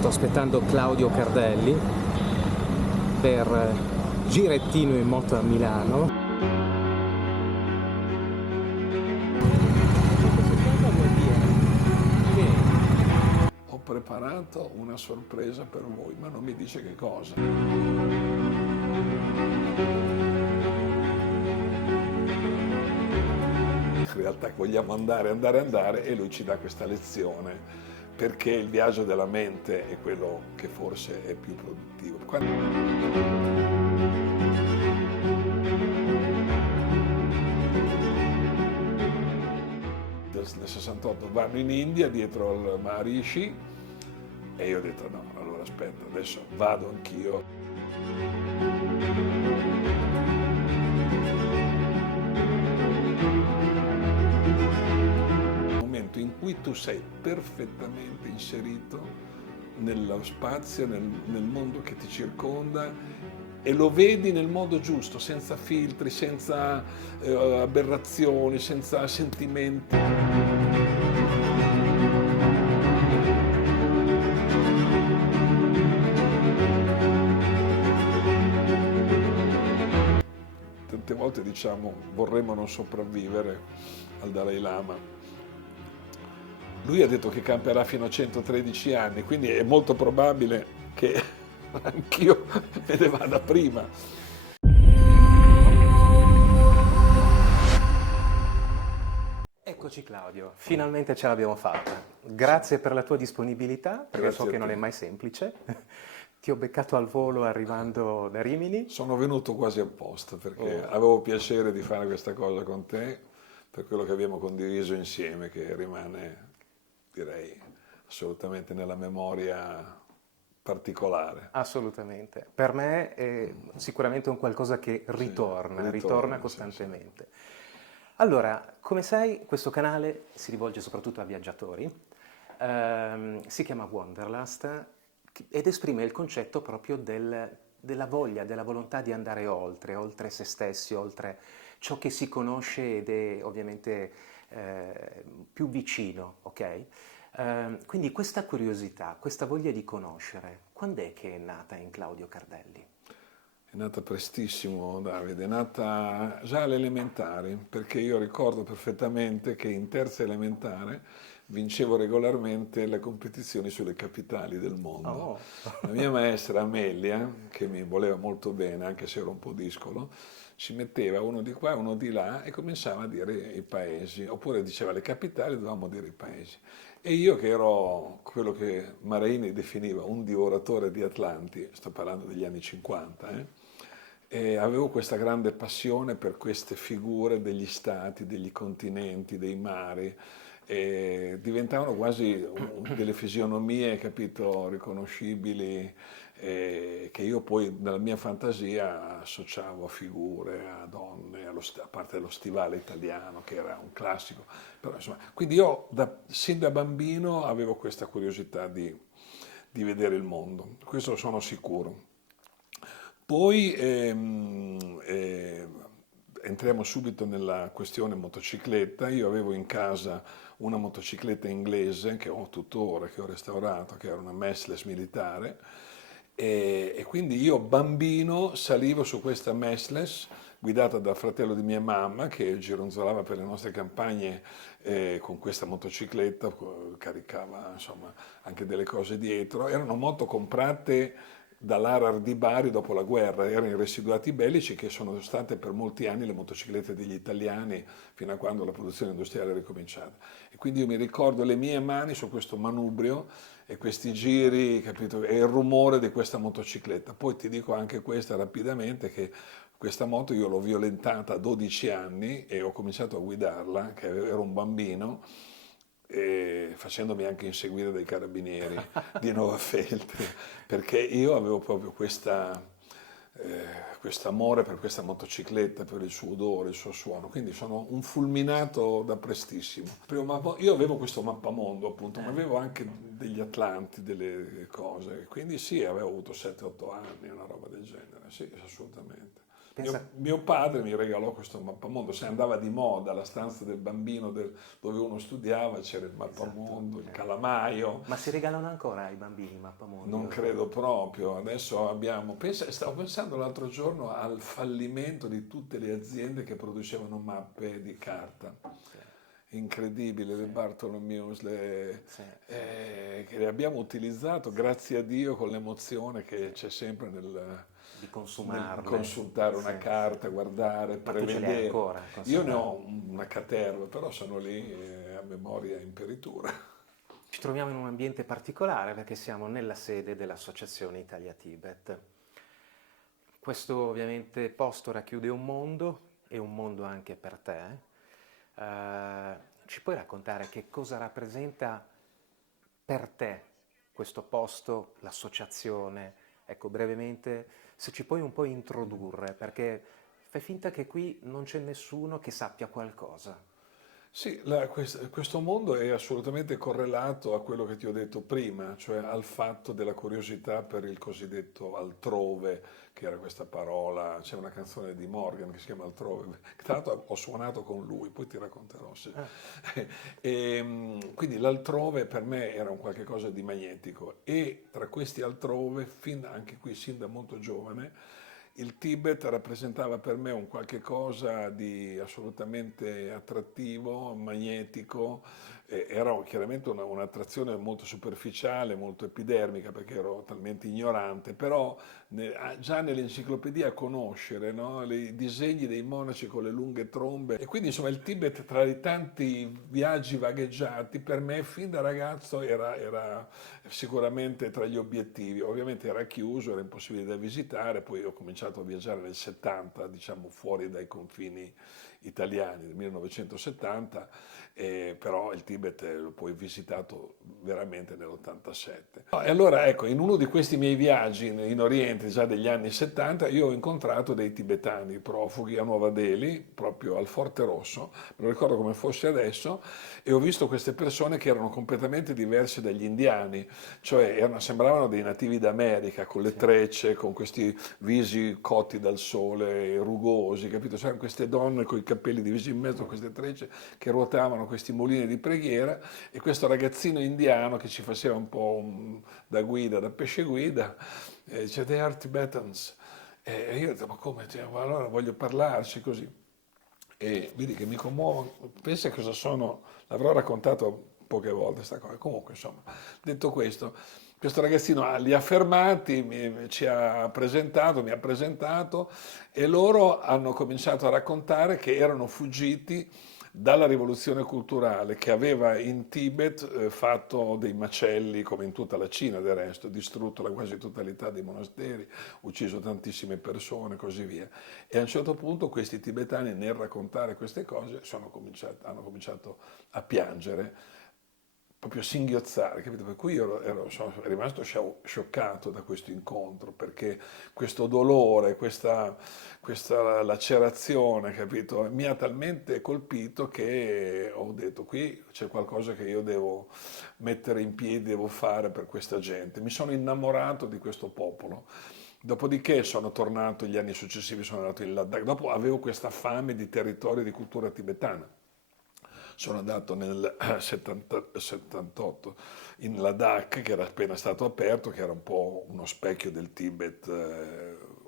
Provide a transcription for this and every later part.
sto aspettando Claudio Cardelli per girettino in moto a Milano. Questa cosa vuol dire che ho preparato una sorpresa per voi, ma non mi dice che cosa. In realtà vogliamo andare e lui ci dà questa lezione, perché il viaggio della mente è quello che forse è più produttivo. Nel 68 vanno in India dietro al Maharishi e io ho detto no, allora aspetta, adesso vado anch'io. In cui tu sei perfettamente inserito nello spazio, nel mondo che ti circonda e lo vedi nel modo giusto, senza filtri, senza aberrazioni, senza sentimenti. Tante volte diciamo vorremmo non sopravvivere al Dalai Lama. Lui ha detto che camperà fino a 113 anni, quindi è molto probabile che anch'io me ne vada prima. eccoci Claudio, finalmente ce l'abbiamo fatta. Grazie per la tua disponibilità, perché Grazie so a che non te. è mai semplice. Ti ho beccato al volo arrivando da Rimini. Sono venuto quasi apposta perché avevo piacere di fare questa cosa con te, per quello che abbiamo condiviso insieme, che rimane, direi, assolutamente nella memoria particolare. Assolutamente. Per me è sicuramente un qualcosa che Sì, ritorna sì, sì. costantemente. Allora, come sai, questo canale si rivolge soprattutto a viaggiatori, si chiama Wanderlust ed esprime il concetto proprio della voglia, della volontà di andare oltre se stessi, oltre ciò che si conosce ed è ovviamente più vicino, ok? Quindi questa curiosità, questa voglia di conoscere, quando è che è nata in Claudio Cardelli? È nata prestissimo, Davide, è nata già alle elementari, perché io ricordo perfettamente che in terza elementare vincevo regolarmente le competizioni sulle capitali del mondo. Oh, La mia maestra Amelia, che mi voleva molto bene, anche se ero un po' discolo, ci metteva uno di qua, uno di là e cominciava a dire i paesi, oppure diceva le capitali, dovevamo dire i paesi. E io che ero quello che Maraini definiva un divoratore di Atlanti, sto parlando degli anni 50, e avevo questa grande passione per queste figure degli stati, degli continenti, dei mari, e diventavano quasi delle fisionomie, capito, riconoscibili, che io poi nella mia fantasia associavo a figure, a donne, a parte lo stivale italiano che era un classico. Però, insomma, quindi io sin da bambino avevo questa curiosità di vedere il mondo, questo sono sicuro. Poi entriamo subito nella questione motocicletta. Io avevo in casa una motocicletta inglese che ho tuttora, che ho restaurato, che era una Mercedes militare. E quindi io bambino salivo su questa Mercedes guidata dal fratello di mia mamma che gironzolava per le nostre campagne con questa motocicletta, caricava insomma anche delle cose dietro. Erano moto comprate dall'Arar di Bari dopo la guerra, erano i residuati bellici che sono state per molti anni le motociclette degli italiani fino a quando la produzione industriale è ricominciata. E quindi io mi ricordo le mie mani su questo manubrio e questi giri, capito? E il rumore di questa motocicletta. Poi ti dico anche questa rapidamente che questa moto io l'ho violentata a 12 anni e ho cominciato a guidarla, che ero un bambino, e facendomi anche inseguire dai carabinieri di Nova Feltri, perché io avevo proprio questo amore per questa motocicletta, per il suo odore, il suo suono, quindi sono un fulminato da prestissimo. Io avevo questo mappamondo appunto, ma avevo anche degli atlanti, delle cose, quindi sì, avevo avuto 7-8 anni, una roba del genere, sì, assolutamente. Mio padre mi regalò questo mappamondo, se andava di moda, la stanza del bambino dove uno studiava, c'era il Esatto. mappamondo, il calamaio. Ma si regalano ancora ai bambini i mappamondi Non oggi? credo proprio, adesso abbiamo, stavo pensando l'altro giorno al fallimento di tutte le aziende che producevano mappe di carta. Sì, Incredibile, le sì, Bartholomew, sì, sì. che le abbiamo utilizzato, grazie a Dio, con l'emozione che c'è sempre Di nel consumarle. consultare Sì, una sì. carta, guardare, Ma tu ce le hai prevedere. ancora Io ne conservate? ho una caterva, però sono lì a memoria imperitura. Ci troviamo in un ambiente particolare perché siamo nella sede dell'Associazione Italia Tibet. Questo ovviamente posto racchiude un mondo e un mondo anche per te. Ci puoi raccontare che cosa rappresenta per te questo posto, l'associazione? Ecco, brevemente, se ci puoi un po' introdurre, perché fai finta che qui non c'è nessuno che sappia qualcosa. Sì, questo mondo è assolutamente correlato a quello che ti ho detto prima, cioè al fatto della curiosità per il cosiddetto altrove, che era questa parola, c'è una canzone di Morgan che si chiama Altrove, che tra l'altro ho suonato con lui, poi ti racconterò. Ah, Quindi l'altrove per me era un qualche cosa di magnetico e tra questi altrove, anche qui sin da molto giovane, il Tibet rappresentava per me un qualche cosa di assolutamente attrattivo, magnetico, era chiaramente un'attrazione molto superficiale, molto epidermica perché ero talmente ignorante, però già nell'enciclopedia conoscere, no, i disegni dei monaci con le lunghe trombe e quindi insomma il Tibet tra i tanti viaggi vagheggiati per me fin da ragazzo era sicuramente tra gli obiettivi. Ovviamente era chiuso, era impossibile da visitare, poi ho cominciato a viaggiare nel 70, diciamo fuori dai confini italiani, nel 1970, però il Tibet l'ho poi visitato veramente nell'87. No, e allora ecco, in uno di questi miei viaggi in Oriente, già degli anni 70, io ho incontrato dei tibetani profughi a Nuova Delhi, proprio al Forte Rosso, me lo ricordo come fosse adesso, e ho visto queste persone che erano completamente diverse dagli indiani, cioè sembravano dei nativi d'America, con le sì. trecce, con questi visi cotti dal sole, rugosi, capito? C'erano queste donne con i capelli divisi in mezzo, queste trecce che ruotavano questi mulini di preghiera e questo ragazzino indiano che ci faceva un po' da guida, da pesce guida, dice they are Tibetans. E io ho detto, ma come? Cioè, ma allora voglio parlarci così. E vedi che mi commuovo, pensa cosa sono, l'avrò raccontato poche volte sta cosa. Comunque, insomma, detto questo ragazzino li ha fermati, ci ha presentato, mi ha presentato e loro hanno cominciato a raccontare che erano fuggiti dalla rivoluzione culturale che aveva in Tibet fatto dei macelli come in tutta la Cina del resto, distrutto la quasi totalità dei monasteri, ucciso tantissime persone e così via. E a un certo punto questi tibetani nel raccontare queste cose hanno cominciato a piangere, proprio a singhiozzare, capito? Per cui sono rimasto scioccato da questo incontro, perché questo dolore, questa lacerazione, capito? Mi ha talmente colpito che ho detto qui c'è qualcosa che io devo mettere in piedi, devo fare per questa gente. Mi sono innamorato di questo popolo. Dopodiché sono tornato, gli anni successivi sono andato in Ladakh, dopo avevo questa fame di territorio di cultura tibetana. Sono andato nel 78 in Ladakh, che era appena stato aperto, che era un po' uno specchio del Tibet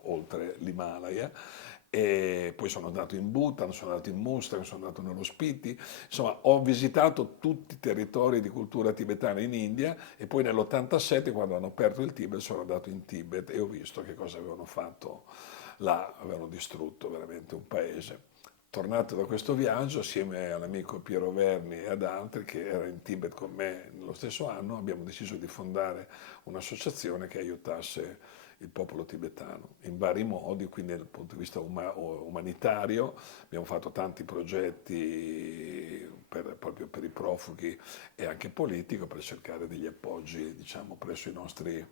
oltre l'Himalaya. E poi sono andato in Bhutan, sono andato in Mustang, sono andato nello Spiti, insomma ho visitato tutti i territori di cultura tibetana in India e poi nell'87 quando hanno aperto il Tibet sono andato in Tibet e ho visto che cosa avevano fatto là, avevano distrutto veramente un paese. Tornato da questo viaggio, assieme all'amico Piero Verni e ad altri che era in Tibet con me nello stesso anno, abbiamo deciso di fondare un'associazione che aiutasse il popolo tibetano in vari modi, quindi dal punto di vista umanitario abbiamo fatto tanti progetti proprio per i profughi e anche politico per cercare degli appoggi, diciamo, presso i nostri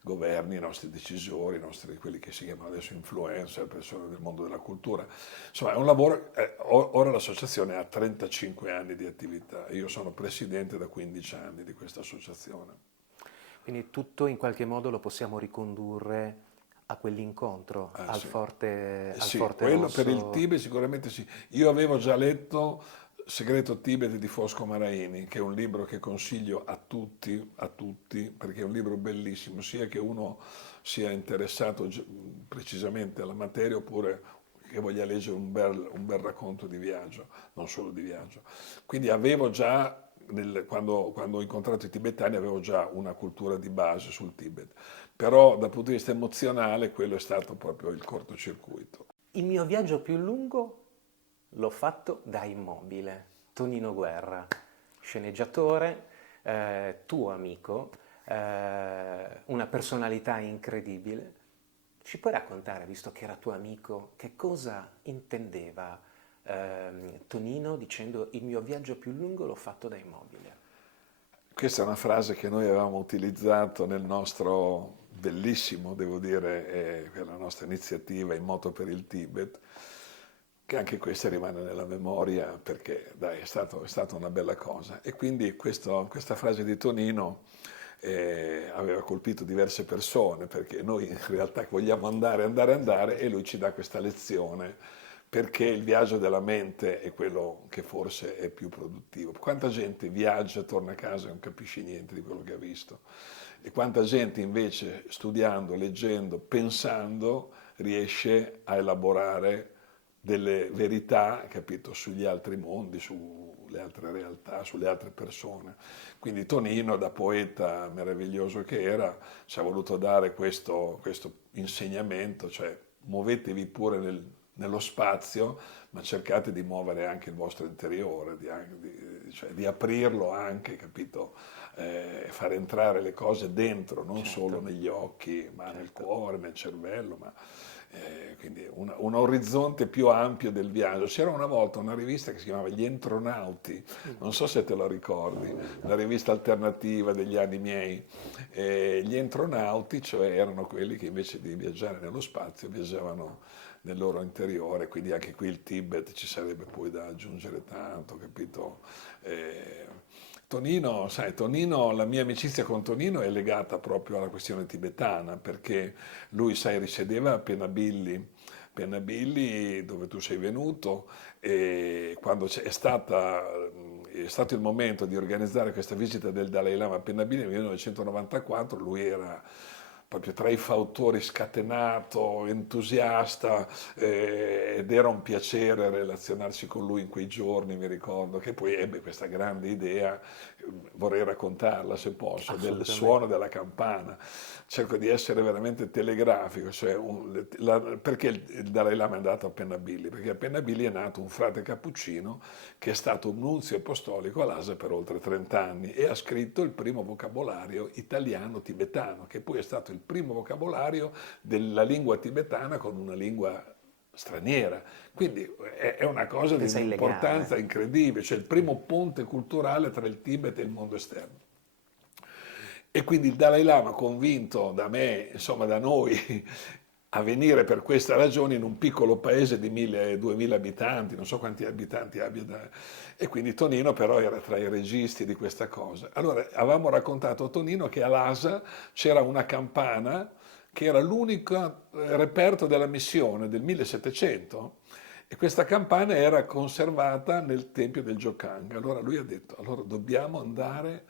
governi, i nostri decisori, quelli che si chiamano adesso influencer, persone del mondo della cultura. Insomma, è un lavoro, ora l'associazione ha 35 anni di attività, io sono presidente da 15 anni di questa associazione. Quindi tutto in qualche modo lo possiamo ricondurre a quell'incontro Sì. al Sì, Forte quello per il Rosso? Tibet sicuramente sì. Io avevo già letto Segreto Tibet di Fosco Maraini, che è un libro che consiglio a tutti, perché è un libro bellissimo, sia che uno sia interessato precisamente alla materia oppure che voglia leggere un bel racconto di viaggio, non solo di viaggio. Quindi avevo già, quando ho incontrato i tibetani, avevo già una cultura di base sul Tibet, però dal punto di vista emozionale quello è stato proprio il cortocircuito. Il mio viaggio più lungo l'ho fatto da Immobile. Tonino Guerra, sceneggiatore, tuo amico, una personalità incredibile. Ci puoi raccontare, visto che era tuo amico, che cosa intendeva Tonino dicendo il mio viaggio più lungo l'ho fatto da Immobile? Questa è una frase che noi avevamo utilizzato nel nostro bellissimo, devo dire, per la nostra iniziativa in moto per il Tibet, che anche questa rimane nella memoria perché dai, è stata una bella cosa. E quindi questa frase di Tonino aveva colpito diverse persone perché noi in realtà vogliamo andare e lui ci dà questa lezione perché il viaggio della mente è quello che forse è più produttivo. Quanta gente viaggia, torna a casa e non capisce niente di quello che ha visto e quanta gente invece studiando, leggendo, pensando riesce a elaborare delle verità, capito, sugli altri mondi, sulle altre realtà, sulle altre persone. Quindi Tonino, da poeta meraviglioso che era, ci ha voluto dare questo insegnamento, cioè muovetevi pure nello spazio, ma cercate di muovere anche il vostro interiore, cioè di aprirlo anche, capito? Far entrare le cose dentro, non solo Certo, negli occhi, ma nel certo. cuore, nel cervello, quindi un orizzonte più ampio del viaggio. C'era una volta una rivista che si chiamava Gli Entronauti, non so se te lo ricordi, una rivista alternativa degli anni miei. Gli Entronauti, cioè, erano quelli che invece di viaggiare nello spazio viaggiavano nel loro interiore, quindi anche qui il Tibet ci sarebbe poi da aggiungere tanto, capito? Eh, Tonino, sai, Tonino, la mia amicizia con Tonino è legata proprio alla questione tibetana, perché lui, sai, risiedeva a Penabilli, dove tu sei venuto, e quando è stato il momento di organizzare questa visita del Dalai Lama a Penabilli nel 1994, lui era proprio tra i fautori, scatenato, entusiasta, ed era un piacere relazionarsi con lui in quei giorni, mi ricordo, che poi ebbe questa grande idea, vorrei raccontarla se posso, del suono Assolutamente. della campana. Cerco di essere veramente telegrafico, cioè perché il Dalai Lama è andato a Pennabilli? Perché a Pennabilli è nato un frate cappuccino che è stato un nunzio apostolico all'Asia per oltre 30 anni e ha scritto il primo vocabolario italiano-tibetano, che poi è stato il primo vocabolario della lingua tibetana con una lingua straniera. Quindi è una cosa di Pensa il un'importanza legame. incredibile, cioè il primo ponte culturale tra il Tibet e il mondo esterno. E quindi il Dalai Lama, convinto da me, insomma da noi, a venire per questa ragione in un piccolo paese di 1000-2000 abitanti, non so quanti abitanti abbia, e quindi Tonino però era tra i registi di questa cosa. Allora avevamo raccontato a Tonino che a Lhasa c'era una campana che era l'unico reperto della missione del 1700 e questa campana era conservata nel tempio del Jokang. Allora lui ha detto, allora dobbiamo andare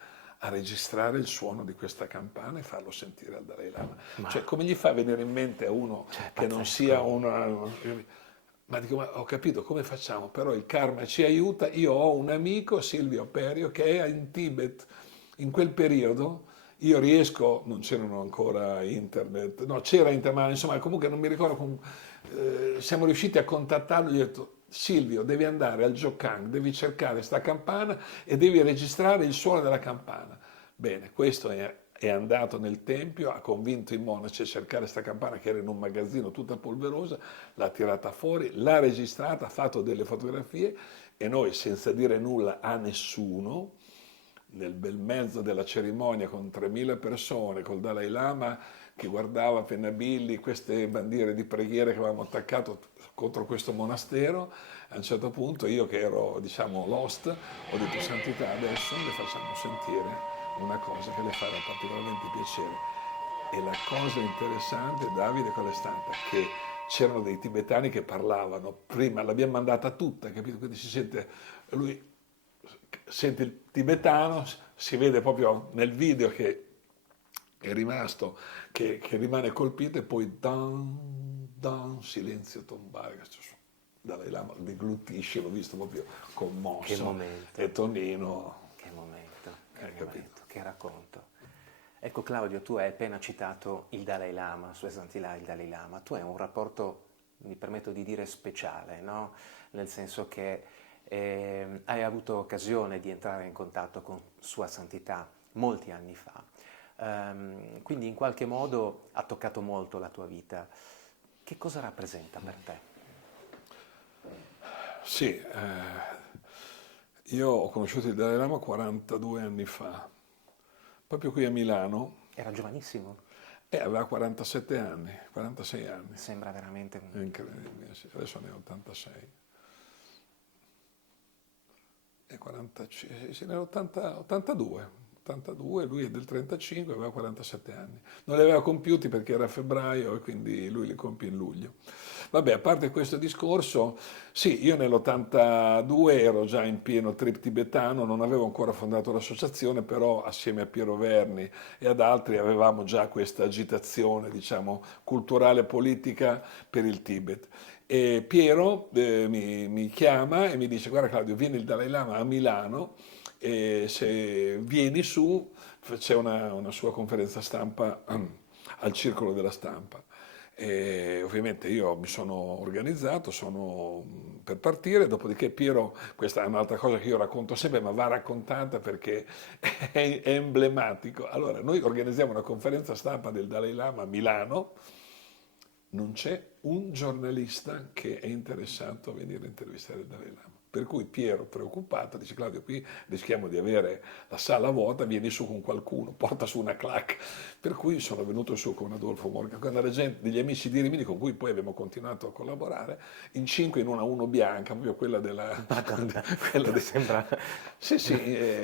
a registrare il suono di questa campana e farlo sentire al Dalai Lama. Ma, Cioè, come gli fa a venire in mente a uno cioè, che non sia pazzesco. una... Ma dico, ma ho capito, come facciamo? Però il karma ci aiuta. Io ho un amico, Silvio Perio, che è in Tibet in quel periodo. Io riesco, non c'erano ancora internet, no, c'era internet, ma insomma, comunque non mi ricordo, siamo riusciti a contattarlo, gli ho detto, Silvio, devi andare al Jokang, devi cercare sta campana e devi registrare il suono della campana. Bene, questo è andato nel tempio, ha convinto i monaci a cercare questa campana che era in un magazzino tutta polverosa, l'ha tirata fuori, l'ha registrata, ha fatto delle fotografie e noi senza dire nulla a nessuno, nel bel mezzo della cerimonia con 3000 persone, col Dalai Lama che guardava Pennabilli, queste bandiere di preghiera che avevamo attaccato contro questo monastero, a un certo punto io che ero, diciamo, lost, ho detto, Santità, adesso le facciamo sentire una cosa che le farà particolarmente piacere. E la cosa interessante, Davide, qual è stata? Che c'erano dei tibetani che parlavano, prima l'abbiamo mandata tutta, capito? Quindi si sente, lui sente il tibetano, si vede proprio nel video che è rimasto, che rimane colpito e poi silenzio tombale. Dalai Lama deglutisce, l'ho visto proprio Che commosso, momento, e Tonino, che capito? momento, che racconto. Ecco Claudio, tu hai appena citato il Dalai Lama, Sua Santità il Dalai Lama. Tu hai un rapporto, mi permetto di dire, speciale, no? Nel senso che hai avuto occasione di entrare in contatto con Sua Santità molti anni fa. Quindi in qualche modo ha toccato molto la tua vita. Che cosa rappresenta per te? Sì, io ho conosciuto il Dalai Lama 42 anni fa, proprio qui a Milano, Era giovanissimo, e aveva 47 anni, 46 anni, sembra veramente è incredibile, sì. Adesso ne ho 86. E 45, sì, ne ho 82. 82, lui è del 35, aveva 47 anni. Non li aveva compiuti perché era a febbraio e quindi lui li compie in luglio. Vabbè, a parte questo discorso, sì, io nell'82 ero già in pieno trip tibetano, non avevo ancora fondato l'associazione, però assieme a Piero Verni e ad altri avevamo già questa agitazione, diciamo, culturale e politica per il Tibet. E Piero mi chiama e mi dice: guarda Claudio, vieni il Dalai Lama a Milano e se vieni su c'è una sua conferenza stampa al Circolo della Stampa. E ovviamente io mi sono organizzato, sono per partire, dopodiché Piero, questa è un'altra cosa che io racconto sempre, ma va raccontata perché è emblematico. Allora, noi organizziamo una conferenza stampa del Dalai Lama a Milano, non c'è un giornalista che è interessato a venire a intervistare il Dalai Lama. Per cui Piero, preoccupato, dice: Claudio, qui rischiamo di avere la sala vuota, vieni su con qualcuno, porta su una clac. Per cui sono venuto su con Adolfo Morgan, con degli amici di Rimini con cui poi abbiamo continuato a collaborare, in 5 in una uno bianca, proprio quella della... Madonna, quella sembra... Sì, sì,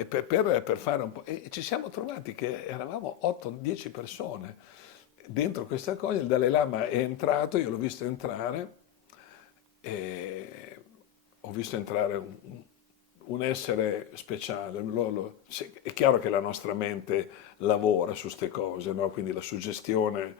per fare un po'... E ci siamo trovati che eravamo 8-10 persone dentro questa cosa. Il Dalai Lama è entrato, io l'ho visto entrare e ho visto entrare un essere speciale. Sì, è chiaro che la nostra mente lavora su queste cose, no? Quindi la suggestione,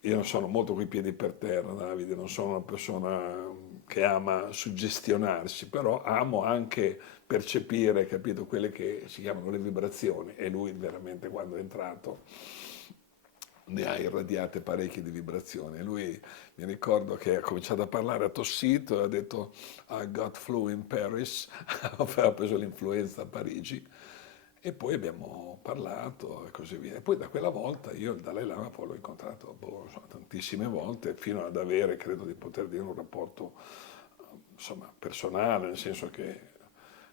io non sono molto coi piedi per terra, Davide, non sono una persona che ama suggestionarsi, però amo anche percepire, capito, quelle che si chiamano le vibrazioni, e lui veramente quando è entrato ne ha irradiate parecchie di vibrazioni. E lui, mi ricordo che ha cominciato a parlare, ha tossito e ha detto: I got flu in Paris, aveva preso l'influenza a Parigi. E poi abbiamo parlato e così via. E poi da quella volta io il Dalai Lama poi l'ho incontrato insomma, tantissime volte, fino ad avere, credo di poter dire, un rapporto insomma, personale, nel senso che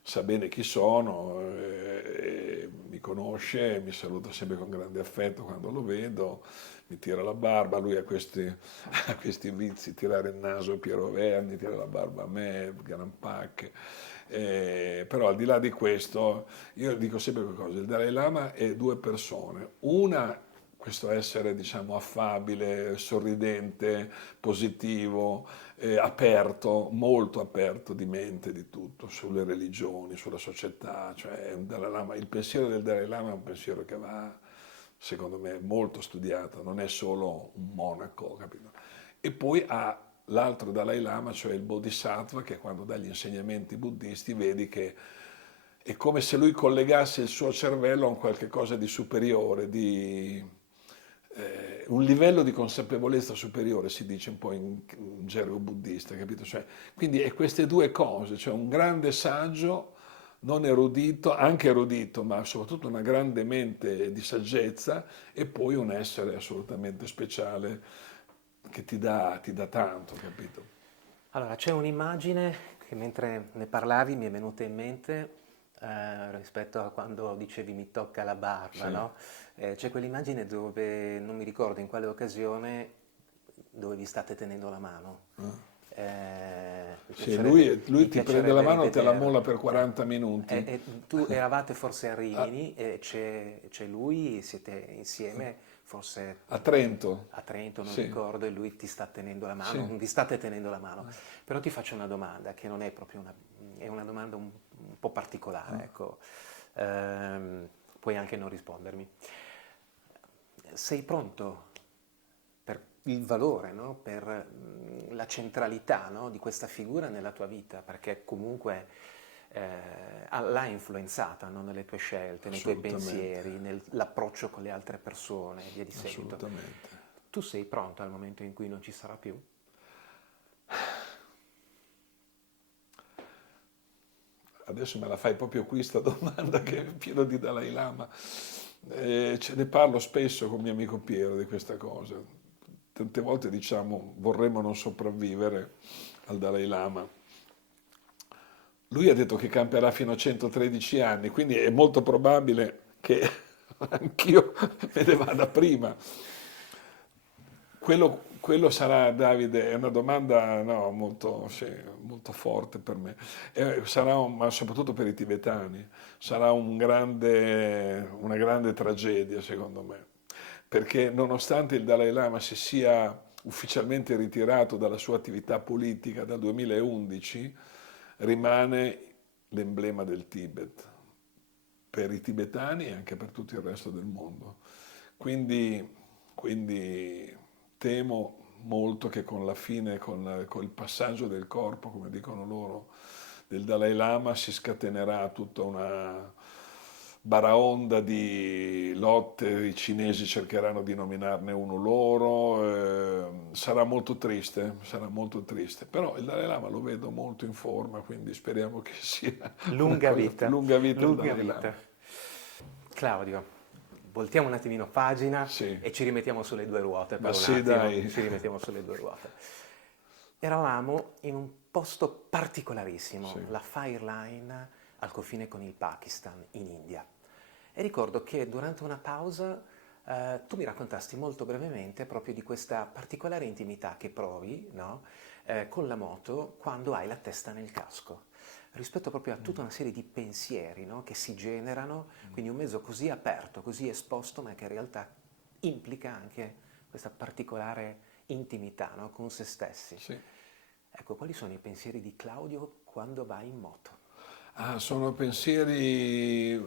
sa bene chi sono, e mi conosce, mi saluta sempre con grande affetto quando lo vedo, mi tira la barba, lui ha questi, ha questi vizi, tirare il naso a Piero Verni, tira la barba a me, Gran Pac. Però al di là di questo, io dico sempre qualcosa: il Dalai Lama è due persone, una questo essere, diciamo, affabile, sorridente, positivo, aperto, molto aperto di mente, di tutto, sulle religioni, sulla società, cioè il pensiero del Dalai Lama è un pensiero che va, secondo me, molto studiato, non è solo un monaco, capito? E poi ha l'altro Dalai Lama, cioè il Bodhisattva, che quando dà gli insegnamenti buddisti vedi che è come se lui collegasse il suo cervello a un qualche cosa di superiore, di un livello di consapevolezza superiore, si dice un po' in gergo buddista, capito? Cioè, quindi è queste due cose, cioè un grande saggio, non erudito, anche erudito, ma soprattutto una grande mente di saggezza, e poi un essere assolutamente speciale che ti dà tanto, capito? Allora, c'è un'immagine che mentre ne parlavi mi è venuta in mente rispetto a quando dicevi mi tocca la barba, Sì. no? C'è quell'immagine dove, non mi ricordo in quale occasione, dove vi state tenendo la mano. Sì, Mi lui ti prende la piacerebbe mano e te la rivederlo. molla per 40 minuti. Tu eravate forse a Rimini e c'è lui, siete insieme forse A Trento. a Trento, non Sì. ricordo, e lui ti sta tenendo la mano, Sì. non vi state tenendo la mano. Però ti faccio una domanda che non è proprio è una domanda un po' particolare, ecco. Puoi anche non rispondermi. Sei pronto per il valore, no? Per la centralità, no? Di questa figura nella tua vita? Perché comunque l'ha influenzata, no? Nelle tue scelte, nei tuoi Assolutamente. pensieri, nell'approccio con le altre persone e via di seguito. Assolutamente. Tu sei pronto al momento in cui non ci sarà più? Adesso me la fai proprio qui sta domanda che è pieno di Dalai Lama. Ce ne parlo spesso con mio amico Piero di questa cosa. Tante volte diciamo vorremmo non sopravvivere al Dalai Lama. Lui ha detto che camperà fino a 113 anni, quindi è molto probabile che anch'io me ne vada prima. Quello sarà, Davide, è una domanda no, molto, sì, molto forte per me. Ma soprattutto per i tibetani, sarà una grande tragedia, secondo me. Perché nonostante il Dalai Lama si sia ufficialmente ritirato dalla sua attività politica dal 2011, rimane l'emblema del Tibet per i tibetani e anche per tutto il resto del mondo. Quindi temo molto che con la fine, con il passaggio del corpo, come dicono loro, del Dalai Lama si scatenerà tutta una baraonda di lotte, i cinesi cercheranno di nominarne uno loro, sarà molto triste, però il Dalai Lama lo vedo molto in forma, quindi speriamo che sia una Lunga cosa, vita, lunga vita al lunga Dalai Lama. vita. Claudio, voltiamo un attimino pagina Sì. e ci rimettiamo sulle due ruote per Ma un sì, attimo. dai. Ci rimettiamo sulle due ruote. Eravamo in un posto particolarissimo, Sì. la Fire Line al confine con il Pakistan, in India. E ricordo che durante una pausa tu mi raccontasti molto brevemente proprio di questa particolare intimità che provi, no? Con la moto quando hai la testa nel casco, rispetto proprio a tutta una serie di pensieri, no? Che si generano, quindi un mezzo così aperto, così esposto, ma che in realtà implica anche questa particolare intimità, no? Con se stessi. Sì. Ecco, quali sono i pensieri di Claudio quando va in moto? Sono pensieri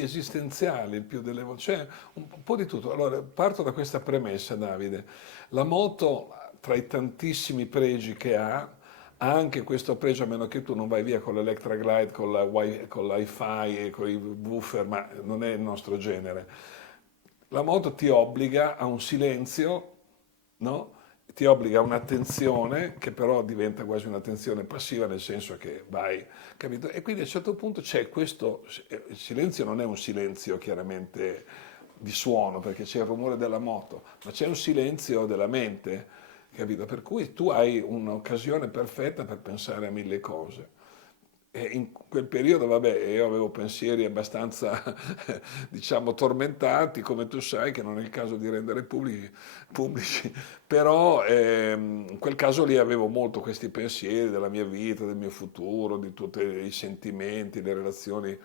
esistenziali il più delle volte, cioè un po' di tutto. Allora, parto da questa premessa, Davide. La moto, tra i tantissimi pregi che ha anche questo pregio, a meno che tu non vai via con l'Electra Glide, con l'hi-fi e con i woofer, ma non è il nostro genere. La moto ti obbliga a un silenzio, no? Ti obbliga a un'attenzione che però diventa quasi un'attenzione passiva, nel senso che vai, capito? E quindi a un certo punto c'è questo, il silenzio non è un silenzio chiaramente di suono, perché c'è il rumore della moto, ma c'è un silenzio della mente, capito? Per cui tu hai un'occasione perfetta per pensare a mille cose. E in quel periodo, vabbè, io avevo pensieri abbastanza, diciamo, tormentati, come tu sai, che non è il caso di rendere pubblici, però in quel caso lì avevo molto questi pensieri della mia vita, del mio futuro, di tutti i sentimenti, le relazioni,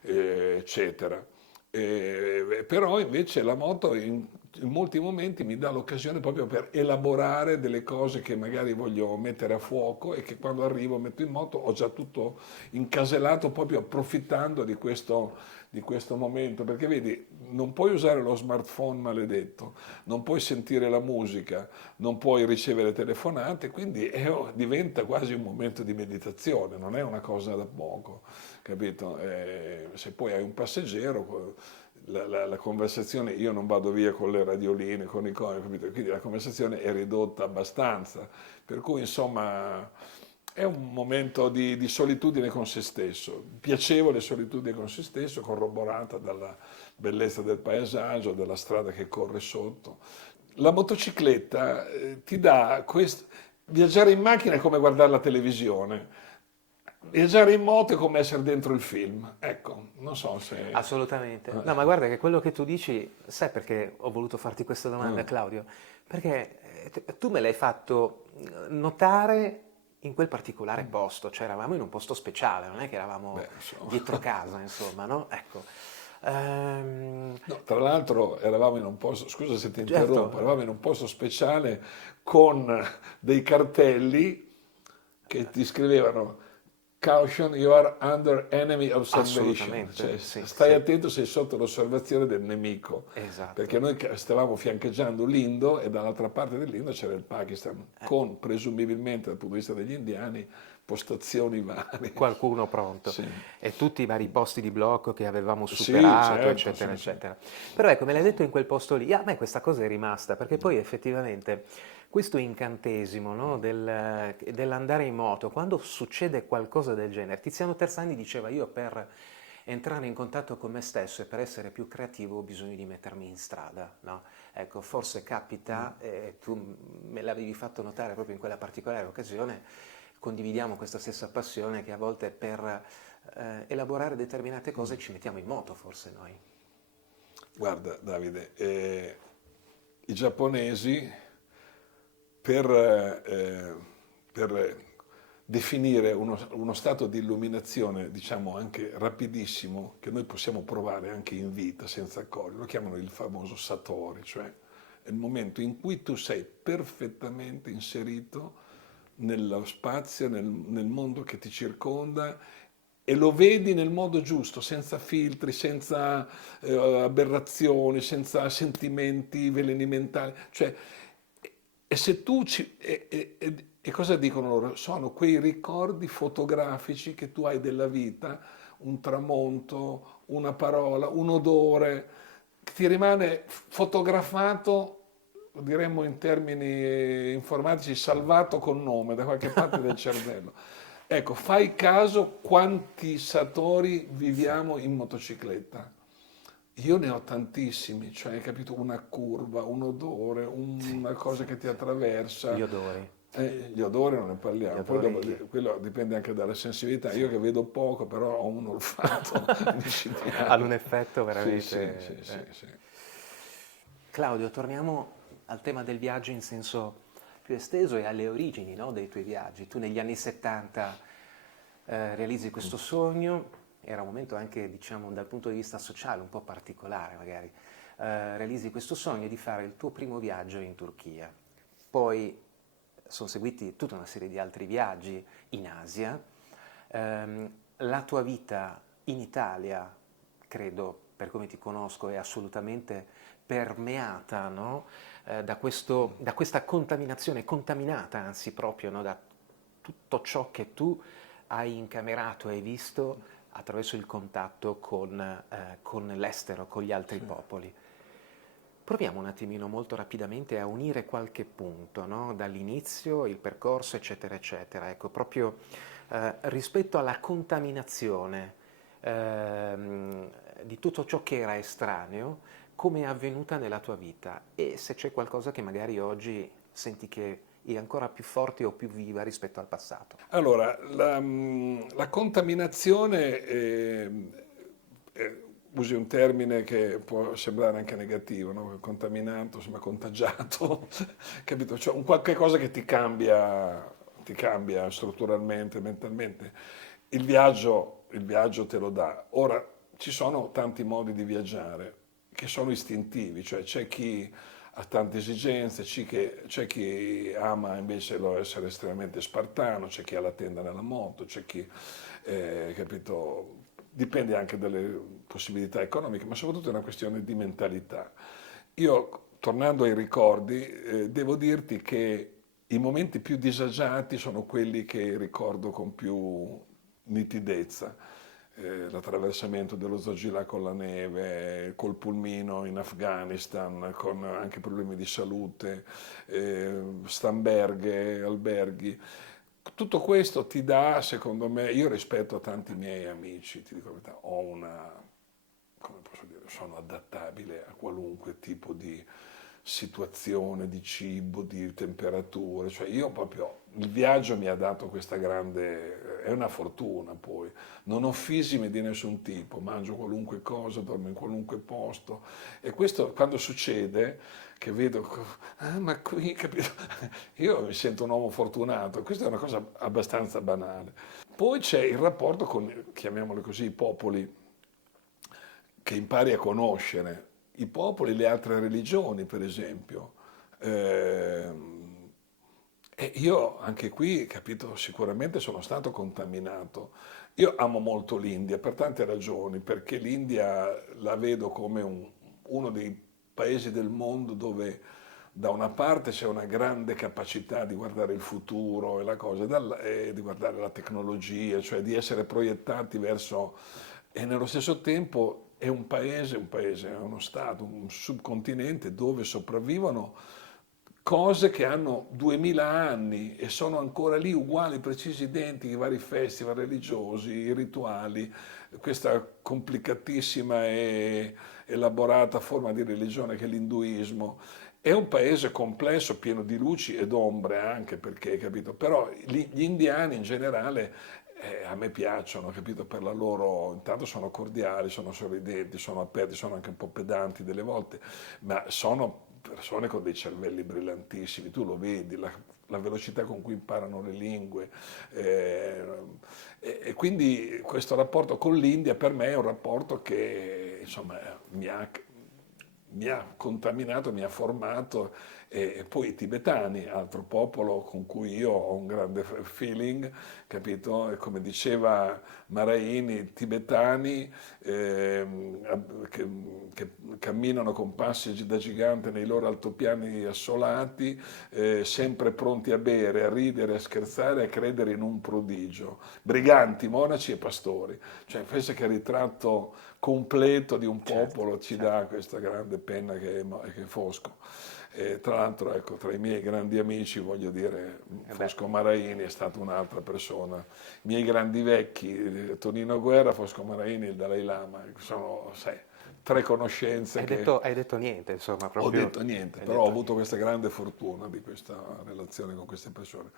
eccetera. Però invece la moto in molti momenti mi dà l'occasione proprio per elaborare delle cose che magari voglio mettere a fuoco e che quando arrivo metto in moto ho già tutto incasellato proprio approfittando di questo momento, perché vedi, non puoi usare lo smartphone maledetto, non puoi sentire la musica, non puoi ricevere telefonate, quindi diventa quasi un momento di meditazione, non è una cosa da poco, capito? Se poi hai un passeggero, la conversazione, io non vado via con le radioline, con i coni, capito? Quindi la conversazione è ridotta abbastanza, per cui insomma è un momento di solitudine con se stesso, piacevole solitudine con se stesso, corroborata dalla bellezza del paesaggio, della strada che corre sotto. La motocicletta ti dà questo. Viaggiare in macchina è come guardare la televisione. Viaggiare in moto è come essere dentro il film. Ecco, non so se. Assolutamente. No, ma guarda che quello che tu dici, sai perché ho voluto farti questa domanda, Claudio? Perché tu me l'hai fatto notare in quel particolare posto, cioè eravamo in un posto speciale, non è che eravamo Beh, insomma. dietro casa, insomma, no? Ecco. No, tra l'altro eravamo in un posto, scusa se ti interrompo, Certo, eravamo in un posto speciale con dei cartelli che ti scrivevano Caution, you are under enemy observation, cioè assolutamente, sì, stai sì, attento, sei sotto l'osservazione del nemico, perché esatto. noi stavamo fiancheggiando l'Indo e dall'altra parte dell'Indo c'era il Pakistan, con presumibilmente dal punto di vista degli indiani postazioni varie. Qualcuno pronto Sì, e tutti i vari posti di blocco che avevamo sì, superato, certo, eccetera, sì, sì. eccetera. Però ecco, me l'hai detto in quel posto lì, a me questa cosa è rimasta, perché poi effettivamente questo incantesimo, no, dell'andare in moto, quando succede qualcosa del genere, Tiziano Terzani diceva io per entrare in contatto con me stesso e per essere più creativo ho bisogno di mettermi in strada, no? Ecco, forse capita, tu me l'avevi fatto notare proprio in quella particolare occasione, condividiamo questa stessa passione che a volte per elaborare determinate cose ci mettiamo in moto, forse noi. Guarda, Davide, i giapponesi per, per definire uno stato di illuminazione, diciamo anche rapidissimo, che noi possiamo provare anche in vita senza accorgerlo, lo chiamano il famoso Satori, cioè è il momento in cui tu sei perfettamente inserito nello spazio, nel mondo che ti circonda e lo vedi nel modo giusto, senza filtri, senza aberrazioni, senza sentimenti veleni mentali. Cioè, e se tu ci... e cosa dicono loro? Sono quei ricordi fotografici che tu hai della vita, un tramonto, una parola, un odore, che ti rimane fotografato, diremmo in termini informatici, salvato con nome da qualche parte del cervello. Ecco, fai caso quanti satori Sì. viviamo in motocicletta. Io ne ho tantissimi, cioè, hai capito, una curva, un odore, Sì, una cosa sì, che ti sì. attraversa. Gli odori, Gli odori non ne gli parliamo, poi dopo, odori, quello dipende anche dalla sensibilità. sì. Io che vedo poco, però ho un olfatto Hanno un micidiale. effetto Sì, sì, sì, veramente... sì, sì. Claudio, torniamo al tema del viaggio in senso più esteso e alle origini, no, dei tuoi viaggi. Tu negli anni 70 realizzi questo sogno, era un momento anche, diciamo, dal punto di vista sociale un po' particolare magari. Realizzi questo sogno di fare il tuo primo viaggio in Turchia. Poi sono seguiti tutta una serie di altri viaggi in Asia. La tua vita in Italia, credo, per come ti conosco, è assolutamente permeata, no? Da questa contaminazione, contaminata anzi proprio, no? Da tutto ciò che tu hai incamerato e hai visto attraverso il contatto con l'estero, con gli altri popoli. Proviamo un attimino molto rapidamente a unire qualche punto, no? Dall'inizio, il percorso, eccetera, eccetera. Ecco, proprio rispetto alla contaminazione ehm, di tutto ciò che era estraneo, come è avvenuta nella tua vita e se c'è qualcosa che magari oggi senti che è ancora più forte o più viva rispetto al passato. Allora, la contaminazione, usi un termine che può sembrare anche negativo, no? Contaminato, insomma, contagiato, capito? Cioè un qualche cosa che ti cambia strutturalmente, mentalmente. Il viaggio te lo dà. Ora, ci sono tanti modi di viaggiare che sono istintivi, cioè c'è chi ha tante esigenze, c'è chi ama invece essere estremamente spartano, c'è chi ha la tenda nella moto, c'è chi, capito, dipende anche dalle possibilità economiche, ma soprattutto è una questione di mentalità. Io, tornando ai ricordi, devo dirti che i momenti più disagiati sono quelli che ricordo con più nitidezza. L'attraversamento dello Zogila con la neve, col pulmino in Afghanistan, con anche problemi di salute, stamberghe, alberghi. Tutto questo ti dà, secondo me, io rispetto a tanti miei amici, ti dico la verità, ho una, come posso dire, sono adattabile a qualunque tipo di situazione, di cibo, di temperature, cioè io proprio, il viaggio mi ha dato questa grande, è una fortuna poi, non ho fisime di nessun tipo, mangio qualunque cosa, dormo in qualunque posto e questo quando succede, che vedo, ma qui, capito, io mi sento un uomo fortunato, questa è una cosa abbastanza banale. Poi c'è il rapporto con, chiamiamoli così, i popoli che impari a conoscere i popoli, le altre religioni, per esempio. E io anche qui, capito, sicuramente sono stato contaminato. Io amo molto l'India per tante ragioni, perché l'India la vedo come uno dei paesi del mondo dove da una parte c'è una grande capacità di guardare il futuro e la cosa, e di guardare la tecnologia, cioè di essere proiettati verso... E nello stesso tempo è un paese, è uno stato, un subcontinente dove sopravvivono cose che hanno 2000 anni e sono ancora lì uguali, precisi, identici, i vari festival religiosi, i rituali, questa complicatissima e elaborata forma di religione che è l'induismo. È un paese complesso, pieno di luci ed ombre anche perché, capito? Però gli indiani in generale a me piacciono, capito? Per la loro, intanto sono cordiali, sono sorridenti, sono aperti, sono anche un po' pedanti delle volte, ma sono persone con dei cervelli brillantissimi, tu lo vedi, la velocità con cui imparano le lingue. eh, e quindi questo rapporto con l'India per me è un rapporto che insomma mi ha contaminato, mi ha formato e poi i tibetani, altro popolo con cui io ho un grande feeling, capito? E come diceva Maraini, i tibetani che, che camminano con passi da gigante nei loro altopiani assolati, sempre pronti a bere, a ridere, a scherzare, a credere in un prodigio. Briganti, monaci e pastori. Cioè, pensa che il ritratto completo di un Certo, popolo ci certo. dà questa grande penna che è Fosco. Tra l'altro, ecco, tra i miei grandi amici, voglio dire, E beh, Fosco Maraini è stata un'altra persona. I miei grandi vecchi, Tonino Guerra, Fosco Maraini e il Dalai Lama, sono, sai, tre conoscenze che hai detto niente, insomma, ho proprio detto niente, hai però ho detto avuto niente. questa grande fortuna di questa relazione con queste persone.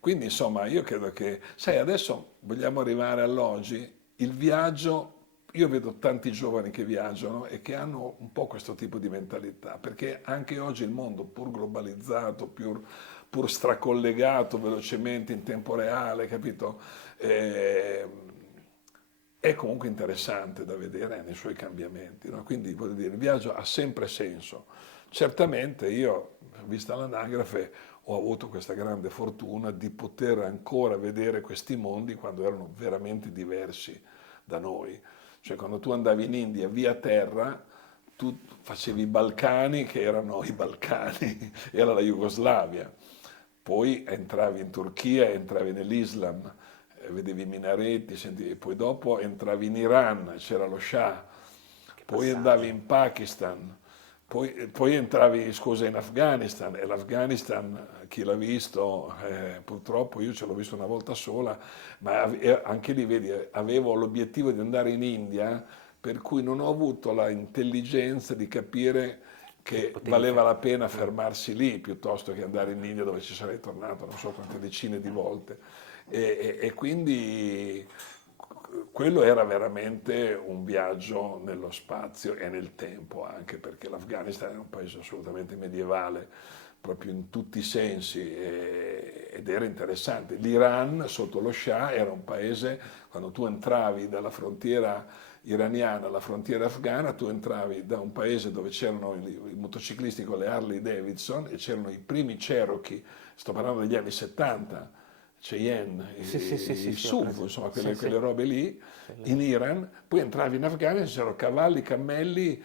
Quindi, insomma, io credo che, sai, adesso vogliamo arrivare all'oggi, il viaggio, io vedo tanti giovani che viaggiano e che hanno un po' questo tipo di mentalità, perché anche oggi il mondo, pur globalizzato, pur stracollegato velocemente in tempo reale, capito? Eh, è comunque interessante da vedere nei suoi cambiamenti, no? Quindi voglio dire, il viaggio ha sempre senso. Certamente io, vista l'anagrafe, ho avuto questa grande fortuna di poter ancora vedere questi mondi quando erano veramente diversi da noi. Cioè quando tu andavi in India via terra, tu facevi i Balcani, che erano i Balcani, era la Jugoslavia. Poi entravi in Turchia, entravi nell'Islam, vedevi i minaretti, sentivi, poi dopo entravi in Iran, c'era lo Shah, Che poi andavi passaggio. in Pakistan, poi entravi, scusa, in Afghanistan, e l'Afghanistan, chi l'ha visto, purtroppo io ce l'ho visto una volta sola, ma anche lì, vedi, avevo l'obiettivo di andare in India, per cui non ho avuto la intelligenza di capire Che che potevi valeva fare. la pena fermarsi lì piuttosto che andare in India dove ci sarei tornato non so quante decine di volte. E quindi quello era veramente un viaggio nello spazio e nel tempo, anche perché l'Afghanistan è un paese assolutamente medievale, proprio in tutti i sensi, ed era interessante. L'Iran sotto lo Shah era un paese, quando tu entravi dalla frontiera iraniana alla frontiera afghana, tu entravi da un paese dove c'erano i motociclisti con le Harley Davidson e c'erano i primi Cherokee, sto parlando degli anni 70, Cheyenne, Sì, sì, sì, sì, i sì, ho SUV, presente. insomma Sì, sì. quelle robe lì, in Iran, poi entravi in Afghanistan, c'erano cavalli, cammelli,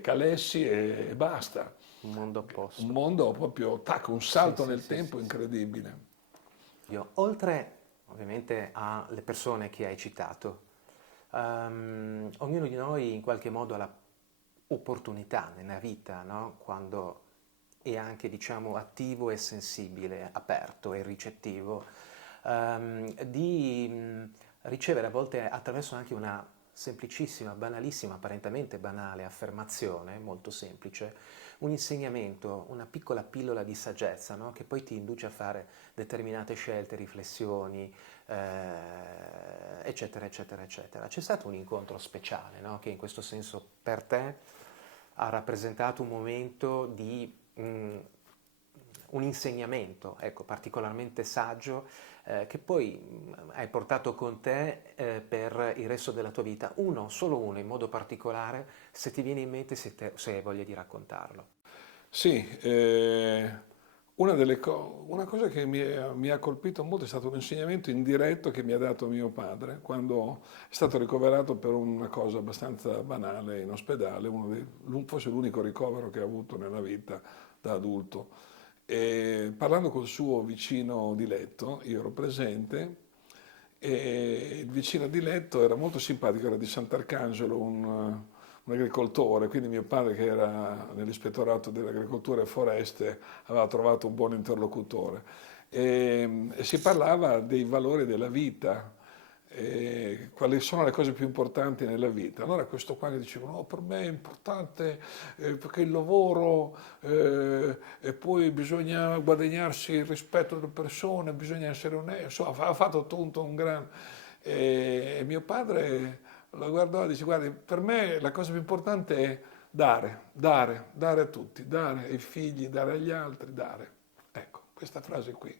calessi e basta. Un mondo Un opposto. mondo proprio, tac, un Sì, salto sì, nel sì, sì, tempo sì. incredibile. Oltre ovviamente alle persone che hai citato, ognuno di noi in qualche modo ha l'opportunità nella vita, no? Quando è anche, diciamo, attivo e sensibile, aperto e ricettivo, di ricevere a volte attraverso anche una semplicissima, banalissima, apparentemente banale affermazione, molto semplice, un insegnamento, una piccola pillola di saggezza, no? Che poi ti induce a fare determinate scelte, riflessioni, eccetera, eccetera, eccetera. C'è stato un incontro speciale, no? Che in questo senso per te ha rappresentato un momento di un insegnamento, ecco, particolarmente saggio, che poi hai portato con te per il resto della tua vita. Uno, solo uno in modo particolare, se ti viene in mente, se hai voglia di raccontarlo. Sì, una cosa che mi ha colpito molto è stato un insegnamento indiretto che mi ha dato mio padre quando è stato ricoverato per una cosa abbastanza banale in ospedale, forse l'unico ricovero che ha avuto nella vita da adulto. E parlando col suo vicino di letto, io ero presente, e il vicino di letto era molto simpatico, era di Sant'Arcangelo, un agricoltore, quindi mio padre che era nell'ispettorato dell'agricoltura e foreste aveva trovato un buon interlocutore e si parlava dei valori della vita, quali sono le cose più importanti nella vita. Allora questo qua mi diceva, no, per me è importante perché il lavoro e poi bisogna guadagnarsi il rispetto delle persone, bisogna essere onesti, insomma, ha fatto tutto un gran... E mio padre lo guardò e dice, guardi, per me la cosa più importante è dare a tutti, dare ai figli, dare agli altri, dare. Ecco, questa frase qui.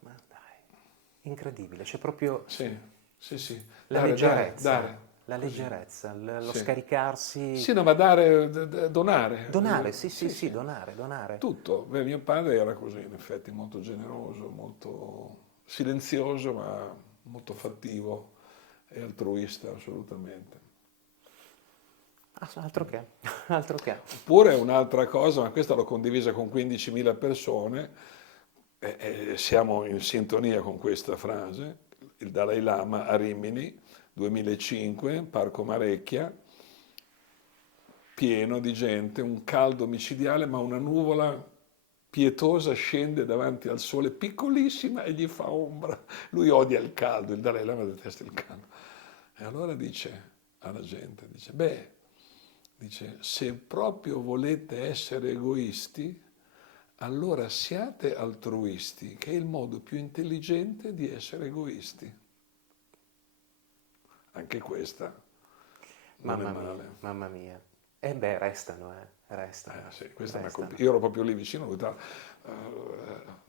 Ma dai, incredibile, c'è proprio Sì, sì, sì. la Dare, leggerezza, la così. leggerezza, lo Sì. scaricarsi, Sì, no, ma dare, donare. donare, sì, sì, Sì, sì, sì. donare, donare. Tutto. Beh, mio padre era così, in effetti, molto generoso, molto silenzioso, ma molto fattivo e altruista, assolutamente. Altro che, altro che. Oppure un'altra cosa, ma questa l'ho condivisa con 15.000 persone, e siamo in sintonia con questa frase, il Dalai Lama a Rimini, 2005, Parco Marecchia, pieno di gente, un caldo micidiale, ma una nuvola pietosa scende davanti al sole, piccolissima, e gli fa ombra. Lui odia il caldo, il Dalai Lama detesta il caldo. E allora dice alla gente, dice, beh, dice, se proprio volete essere egoisti, allora siate altruisti, che è il modo più intelligente di essere egoisti. Anche questa non è Mamma mia, male. mamma mia. E beh, restano, Sì, questa mi ha restano. colpito. Io ero proprio lì vicino, lui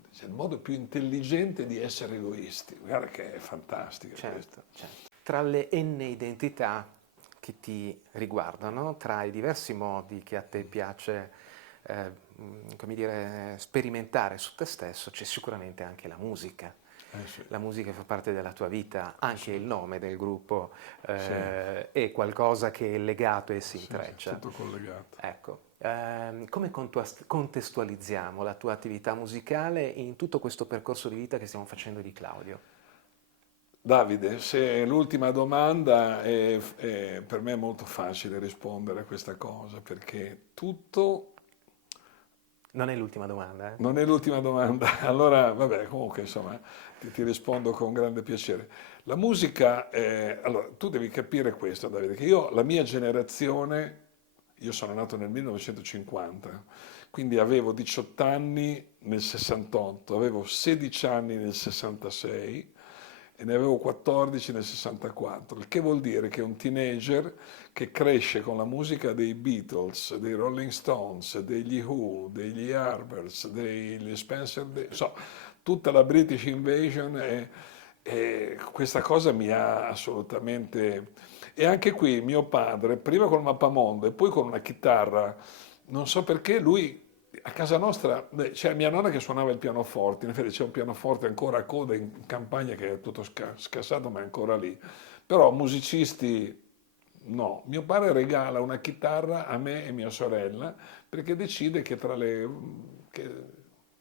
dice, il modo più intelligente di essere egoisti. Guarda che è fantastica questa. Certo, certo. Tra le n identità che ti riguardano, tra i diversi modi che a te piace, come dire, sperimentare su te stesso, c'è sicuramente anche la musica. Sì, La musica fa parte della tua vita, anche il sì, nome del gruppo sì, è qualcosa che è legato e si sì, sì, intreccia. tutto collegato. Ecco, come contestualizziamo la tua attività musicale in tutto questo percorso di vita che stiamo facendo di Claudio? Davide, se l'ultima domanda per me è molto facile rispondere a questa cosa, perché tutto Non è l'ultima domanda, eh? non è l'ultima domanda. Allora, vabbè, comunque, insomma, ti rispondo con grande piacere. La musica, allora, tu devi capire questo, Davide, che la mia generazione, io sono nato nel 1950, quindi avevo 18 anni nel 68, avevo 16 anni nel 66 e ne avevo 14 nel 64, il che vuol dire che un teenager che cresce con la musica dei Beatles, dei Rolling Stones, degli Who, degli Yardbirds, degli Spencer, tutta la British Invasion e questa cosa mi ha assolutamente... E anche qui mio padre, prima col mappamondo e poi con una chitarra, non so perché lui a casa nostra, c'è mia nonna che suonava il pianoforte, in effetti c'è un pianoforte ancora a coda in campagna che è tutto scassato ma è ancora lì, però musicisti no. Mio padre regala una chitarra a me e mia sorella perché decide che tra le... che,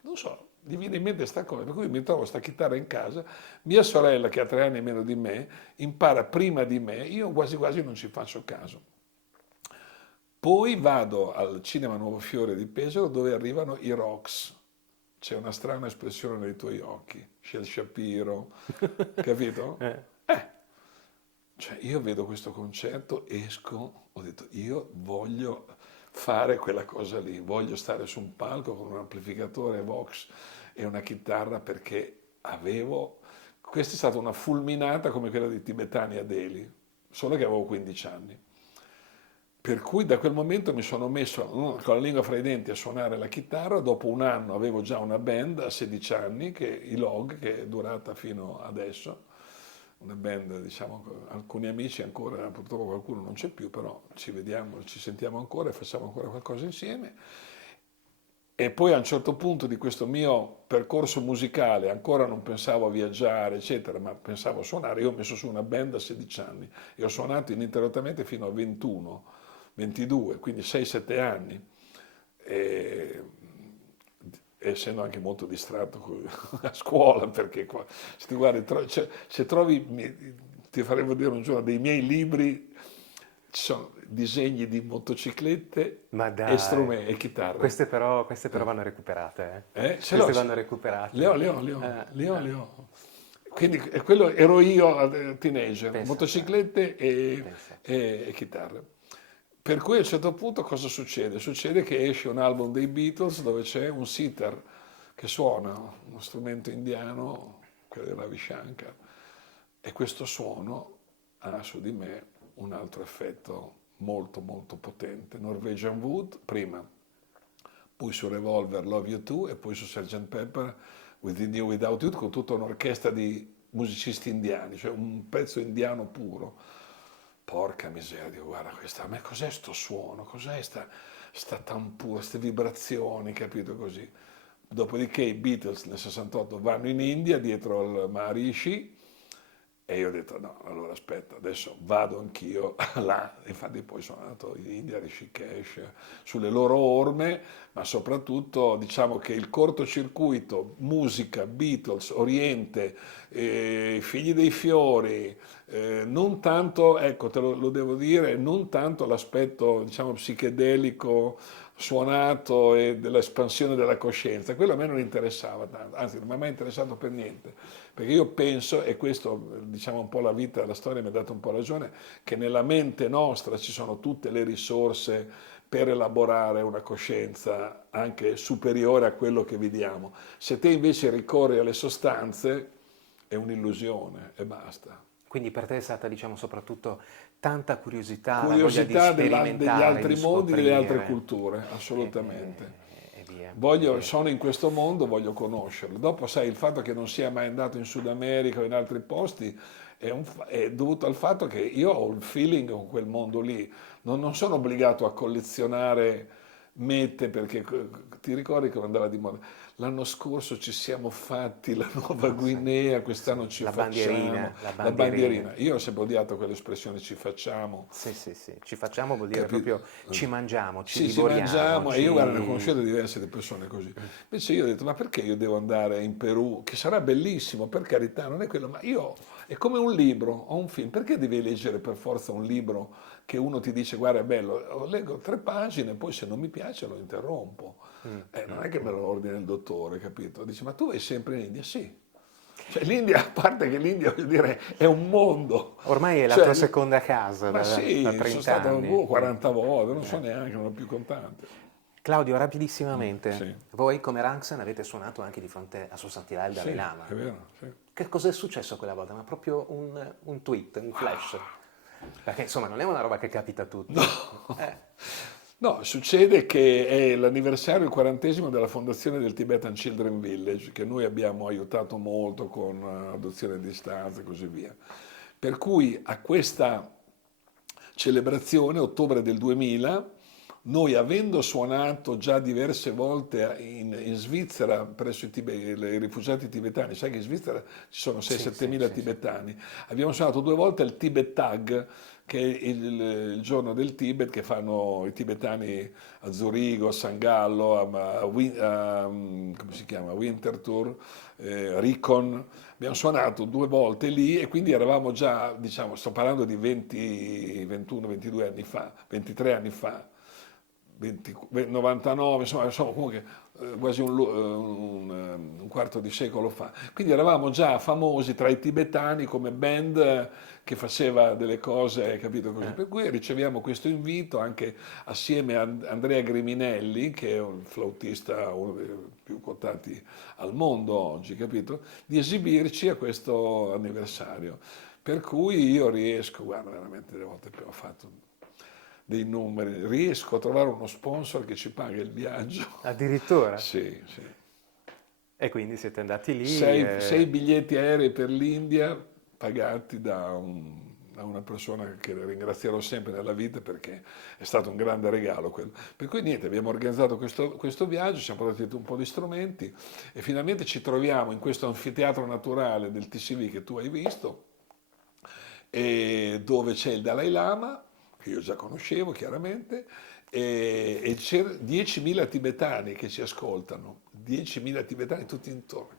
non so, gli viene in mente sta cosa, per cui mi trovo sta chitarra in casa, mia sorella che ha 3 anni meno di me impara prima di me, io quasi quasi non ci faccio caso. Poi vado al Cinema Nuovo Fiore di Pesaro dove arrivano i Rocks. C'è una strana espressione nei tuoi occhi, Shel Shapiro, capito? Eh, cioè io vedo questo concerto, esco, ho detto io voglio fare quella cosa lì, voglio stare su un palco con un amplificatore Vox e una chitarra perché questa è stata una fulminata come quella di Tibetani a Delhi, solo che avevo 15 anni. Per cui da quel momento mi sono messo con la lingua fra i denti a suonare la chitarra. Dopo un anno avevo già una band a 16 anni, i Log, che è durata fino adesso. Una band, diciamo, con alcuni amici ancora, purtroppo qualcuno non c'è più, però ci vediamo, ci sentiamo ancora e facciamo ancora qualcosa insieme. E poi a un certo punto di questo mio percorso musicale, ancora non pensavo a viaggiare, eccetera, ma pensavo a suonare. Io ho messo su una band a 16 anni e ho suonato ininterrottamente fino a 21, 22, quindi 6-7 anni. E, essendo anche molto distratto a scuola, perché qua, se ti guardi, se trovi, ti farei vedere un giorno dei miei libri, ci sono disegni di motociclette Ma e dai, strumenti e chitarre. queste però vanno recuperate, Ce l'ho, Queste vanno recuperate. le ho. Quindi quello ero io teenager, Pensa a te, motociclette pensa a te. e chitarre. Per cui a un certo punto cosa succede? Succede che esce un album dei Beatles dove c'è un sitar che suona uno strumento indiano, quello di Ravi Shankar, e questo suono ha su di me un altro effetto molto molto potente. Norwegian Wood prima, poi su Revolver Love You Too e poi su Sgt. Pepper Within You Without You con tutta un'orchestra di musicisti indiani, cioè un pezzo indiano puro. Porca miseria, dico, guarda questa, ma cos'è sto suono? Cos'è sta tampura, queste vibrazioni, capito così? Dopodiché i Beatles nel 68 vanno in India dietro al Maharishi e io ho detto no, allora aspetta, adesso vado anch'io là. Infatti poi sono andato in India, a Rishikesh, sulle loro orme, ma soprattutto diciamo che il cortocircuito, musica, Beatles, Oriente, Figli dei Fiori, non tanto, ecco, lo devo dire, non tanto l'aspetto, diciamo, psichedelico, suonato e dell'espansione della coscienza, quello a me non interessava tanto, anzi non mi è mai interessato per niente, perché io penso, e questo diciamo un po' la vita, la storia mi ha dato un po' ragione, che nella mente nostra ci sono tutte le risorse per elaborare una coscienza anche superiore a quello che vediamo. Se te invece ricorri alle sostanze, è un'illusione e basta. Quindi per te è stata, diciamo, soprattutto tanta curiosità, la voglia di Curiosità degli sperimentare, di altri mondi, delle altre scoprire culture, e, assolutamente. e via, e via. Sono in questo mondo, voglio conoscerlo. Dopo, sai, il fatto che non sia mai andato in Sud America o in altri posti è dovuto al fatto che io ho il feeling con quel mondo lì. Non sono obbligato a collezionare mete perché ti ricordi che andava di moda? L'anno scorso ci siamo fatti la Nuova Sì, Guinea, sì. quest'anno ci La facciamo bandierina, la la bandierina. bandierina. Io ho sempre odiato quell'espressione ci facciamo, Sì, sì, sì. Ci facciamo vuol dire capito? proprio ci mangiamo, ci Sì, ci divoriamo, mangiamo e io guarda, ne ho ci... conosciuto diverse di persone così. Invece io ho detto, ma perché io devo andare in Perù, che sarà bellissimo, per carità, non è quello, ma io è come un libro o un film, perché devi leggere per forza un libro che uno ti dice, guarda, è bello, leggo 3 pagine, poi se non mi piace lo interrompo. Non è che me lo ordina il dottore, capito? Dice, ma tu vai sempre in India? Sì. Cioè, l'India, a parte che l'India, voglio dire, è un mondo. Ormai è la tua Cioè, seconda casa ma da sì, sono 30 stato anni. 40 volte, non so neanche, non ho più contante. Claudio, rapidissimamente, Sì, voi come Ranxen avete suonato anche di fronte a Sua Santità il sì, Dalai Lama. è vero, sì. Che cosa è successo quella volta? Ma proprio un tweet, un flash. Perché insomma non è una roba che capita a tutti. No, succede che è l'anniversario, il 40° della fondazione del Tibetan Children Village, che noi abbiamo aiutato molto con adozione a distanza e così via. Per cui a questa celebrazione, ottobre del 2000, noi avendo suonato già diverse volte in Svizzera presso i rifugiati tibetani, sai che in Svizzera ci sono Sì, 6-7 sì, mila sì, sì. tibetani, abbiamo suonato 2 volte al Tibet Tag, che è il giorno del Tibet che fanno i tibetani a Zurigo, a San Gallo, come si chiama? Winterthur, Rikon. Abbiamo suonato 2 volte lì e quindi eravamo già, diciamo, sto parlando di 20, 21, 22 anni fa, 23 anni fa. 99, insomma comunque quasi un quarto di secolo fa. Quindi eravamo già famosi tra i tibetani come band che faceva delle cose, capito così. Per cui riceviamo questo invito anche assieme a Andrea Griminelli, che è un flautista, uno dei più quotati al mondo oggi, capito? Di esibirci a questo anniversario. Per cui io riesco, guarda, veramente le volte che ho fatto dei numeri, riesco a trovare uno sponsor che ci paga il viaggio. Addirittura. Sì, sì. E quindi siete andati lì. Sei biglietti aerei per l'India pagati da una persona che ringrazierò sempre nella vita perché è stato un grande regalo quello. Per cui niente, abbiamo organizzato questo viaggio, siamo portati un po' di strumenti e finalmente ci troviamo in questo anfiteatro naturale del TCV che tu hai visto, e dove c'è il Dalai Lama, che io già conoscevo chiaramente, e c'erano 10.000 tibetani che ci ascoltano, 10.000 tibetani tutti intorno.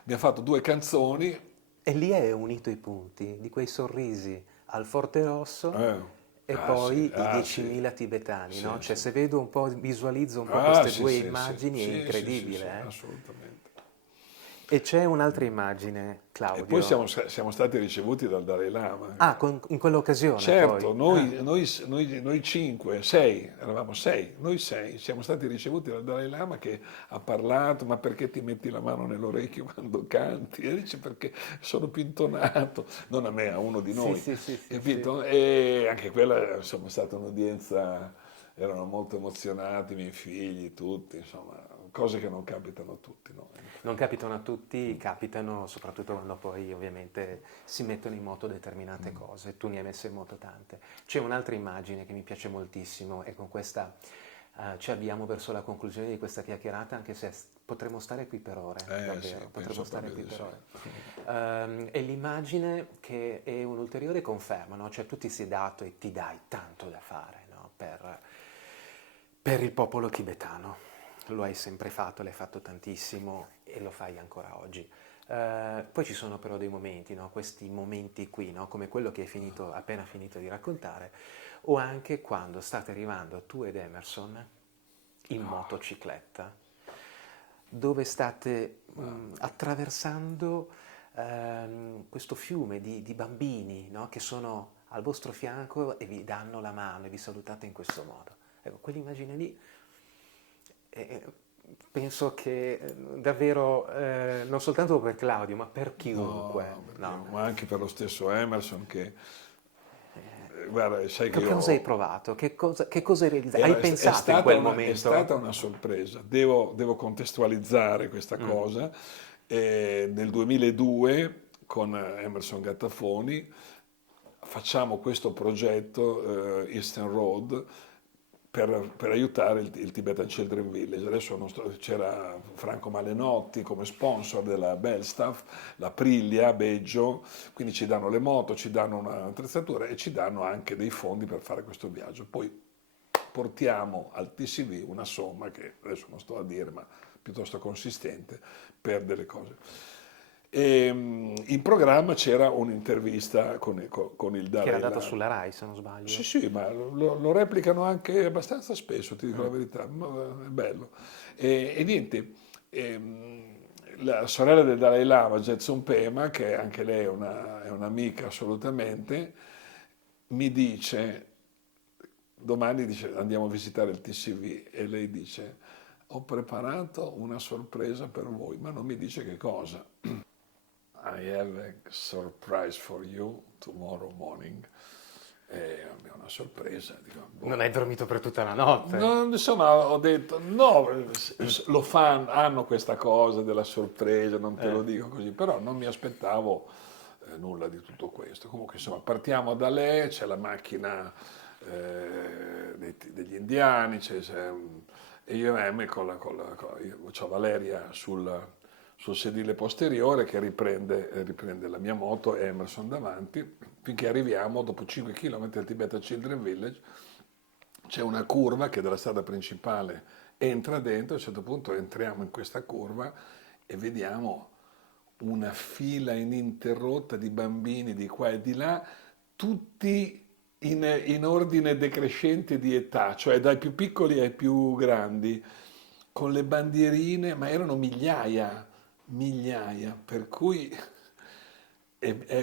Abbiamo fatto 2 canzoni. E lì è unito i punti di quei sorrisi al Forte Rosso Eh, e sì, poi i sì, 10.000 tibetani, sì, no? Cioè sì. se vedo un po', visualizzo un po' Ah, queste sì, due sì, sì, immagini, è sì, sì, sì, sì, incredibile, eh? assolutamente. E c'è un'altra immagine, E poi Claudio. siamo stati ricevuti dal Dalai Lama. Ah, in quell'occasione Certo, poi. Ah, noi 5, 6, eravamo 6, noi 6, siamo stati ricevuti dal Dalai Lama che ha parlato, ma perché ti metti la mano nell'orecchio quando canti? E dice perché sono più intonato, non a me, a uno di sì, noi, sì, sì, sì, sì. capito? E anche quella, insomma, è stata un'udienza, erano molto emozionati i miei figli, tutti, insomma, cose che non capitano a tutti, no? Non capitano a tutti, capitano soprattutto quando poi ovviamente si mettono in moto determinate cose. Tu ne hai messe in moto tante. C'è un'altra immagine che mi piace moltissimo e con questa ci abbiamo verso la conclusione di questa chiacchierata, anche se potremmo stare qui per ore, Sì, davvero, potremmo penso stare proprio qui di per sì. ore. È l'immagine che è un'ulteriore conferma, no? Cioè tu ti sei dato e ti dai tanto da fare, no? Per il popolo tibetano. Lo hai sempre fatto, l'hai fatto tantissimo e lo fai ancora oggi. Poi ci sono però dei momenti, no? Questi momenti qui, no? Come quello che hai appena finito di raccontare, o anche quando state arrivando tu ed Emerson in motocicletta, dove state attraversando questo fiume di bambini, no? Che sono al vostro fianco e vi danno la mano e vi salutate in questo modo. Ecco, quell'immagine lì eh, penso che davvero, non soltanto per Claudio, ma per chiunque, No, no? ma anche per lo stesso Emerson che, guarda, sai che Che io cosa hai provato? Che cosa hai realizzato? Hai è pensato in stata quel è stata momento? una sorpresa, devo contestualizzare questa Mm. cosa. Nel 2002 con Emerson Gattafoni facciamo questo progetto Eastern Road per aiutare il Tibetan Children Village. Adesso c'era Franco Malenotti come sponsor della Belstaff, la Priglia, Beggio, quindi ci danno le moto, ci danno un'attrezzatura e ci danno anche dei fondi per fare questo viaggio. Poi portiamo al TCV una somma che adesso non sto a dire, ma piuttosto consistente per delle cose. In programma c'era un'intervista con il Che era Dalai dato Lama. sulla Rai, se non Sì, sbaglio. sì, ma lo replicano anche abbastanza spesso, ti dico la verità, ma è bello. E niente, la sorella del Dalai Lama, Jetsun Pema, che anche lei è un'amica assolutamente, mi dice, domani dice, andiamo a visitare il TCV e lei dice, ho preparato una sorpresa per voi, ma non mi dice che cosa. I have a surprise for you tomorrow morning. E è una sorpresa, dico, Non boh. hai dormito per tutta la notte. Insomma, ho detto, no, lo fanno, hanno questa cosa della sorpresa, non te lo Eh. dico così, però non mi aspettavo nulla di tutto questo. Comunque, insomma, partiamo da lei, c'è la macchina degli indiani, e io e me c'ho Valeria sul sedile posteriore che riprende la mia moto e Emerson davanti, finché arriviamo, dopo 5 km al Tibetan Children Village, c'è una curva che dalla strada principale entra dentro, a un certo punto entriamo in questa curva e vediamo una fila ininterrotta di bambini di qua e di là, tutti in ordine decrescente di età, cioè dai più piccoli ai più grandi, con le bandierine, ma erano migliaia, migliaia, per cui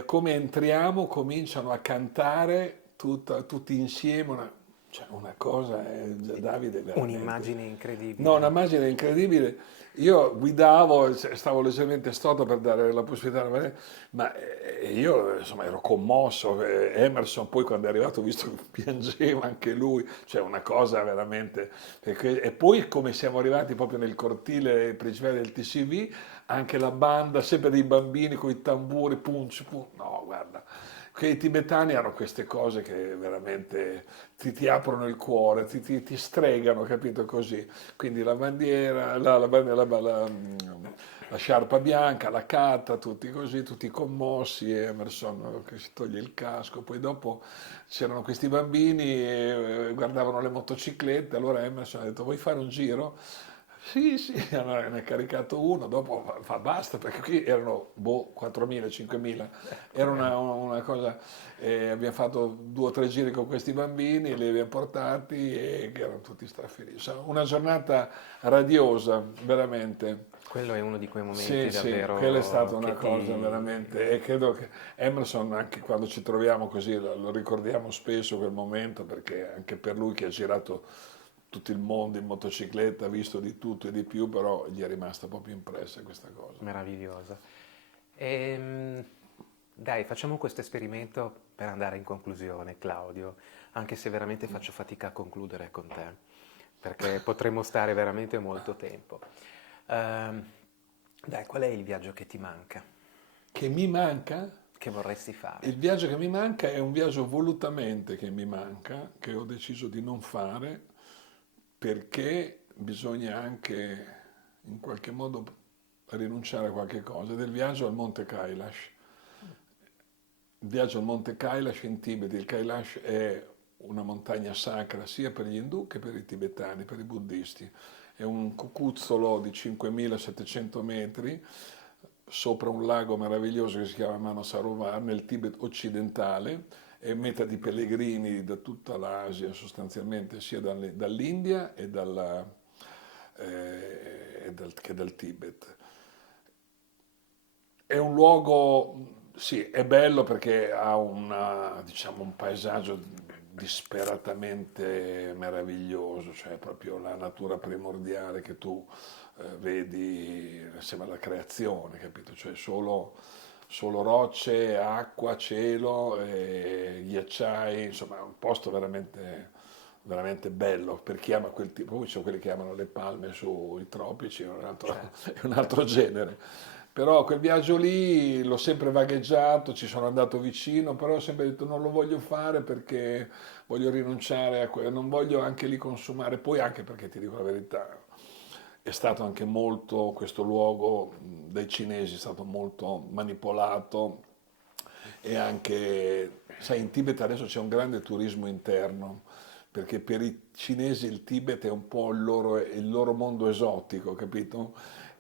come entriamo cominciano a cantare tutti insieme, Cioè, una cosa, Davide, veramente. Un'immagine incredibile. No, un'immagine incredibile. Io guidavo, stavo leggermente storto per dare la possibilità, ma io insomma ero commosso. Emerson poi quando è arrivato ho visto che piangeva anche lui, cioè una cosa veramente. E poi come siamo arrivati proprio nel cortile principale del TCV, anche la banda, sempre dei bambini con i tamburi, punch, punch. No, guarda, che i tibetani hanno queste cose che veramente ti aprono il cuore, ti stregano, capito così? Quindi la bandiera, la sciarpa bianca, la cata, tutti così, tutti commossi, Emerson che si toglie il casco, poi dopo c'erano questi bambini e guardavano le motociclette, allora Emerson ha detto vuoi fare un giro? Sì, sì, allora ne ha caricato uno, dopo fa basta, perché qui erano 4.000, 5.000, era una cosa, abbiamo fatto 2 o 3 giri con questi bambini, li abbiamo portati e che erano tutti strafelici. Insomma, una giornata radiosa, veramente. Quello è uno di quei momenti Sì, sì, quella è stata davvero una che cosa ti... veramente, e credo che Emerson, anche quando ci troviamo così, lo ricordiamo spesso quel momento, perché anche per lui che ha girato tutto il mondo in motocicletta, ha visto di tutto e di più, però gli è rimasta proprio impressa questa cosa. Meravigliosa. Ehm, dai, facciamo questo esperimento per andare in conclusione, Claudio, anche se veramente faccio fatica a concludere con te, perché potremmo stare veramente molto tempo. Ehm, dai, qual è il viaggio che ti manca, Che mi manca? che vorresti fare? Il viaggio che mi manca è un viaggio volutamente che mi manca, che ho deciso di non fare, perché bisogna anche in qualche modo rinunciare a qualche cosa, del viaggio al Monte Kailash. Il viaggio al Monte Kailash in Tibet. Il Kailash è una montagna sacra sia per gli indù che per i tibetani, per i buddisti. È un cucuzzolo di 5.700 metri sopra un lago meraviglioso che si chiama Manasarovar nel Tibet occidentale. È meta di pellegrini da tutta l'Asia sostanzialmente, sia dall'India che dal Tibet. È un luogo, sì, è bello perché ha diciamo, un paesaggio disperatamente meraviglioso, cioè proprio la natura primordiale che tu vedi, sembra la creazione, capito? Cioè solo rocce, acqua, cielo, ghiacciai, insomma è un posto veramente bello per chi ama quel tipo. Poi ci sono quelli che amano le palme sui tropici, Certo, è un altro genere. Però quel viaggio lì l'ho sempre vagheggiato, ci sono andato vicino, però ho sempre detto non lo voglio fare perché voglio rinunciare a quello, non voglio anche lì consumare, poi anche perché ti dico la verità, è stato anche molto, questo luogo dai cinesi è stato molto manipolato e anche, sai, in Tibet adesso c'è un grande turismo interno, perché per i cinesi il Tibet è un po' il loro mondo esotico, capito?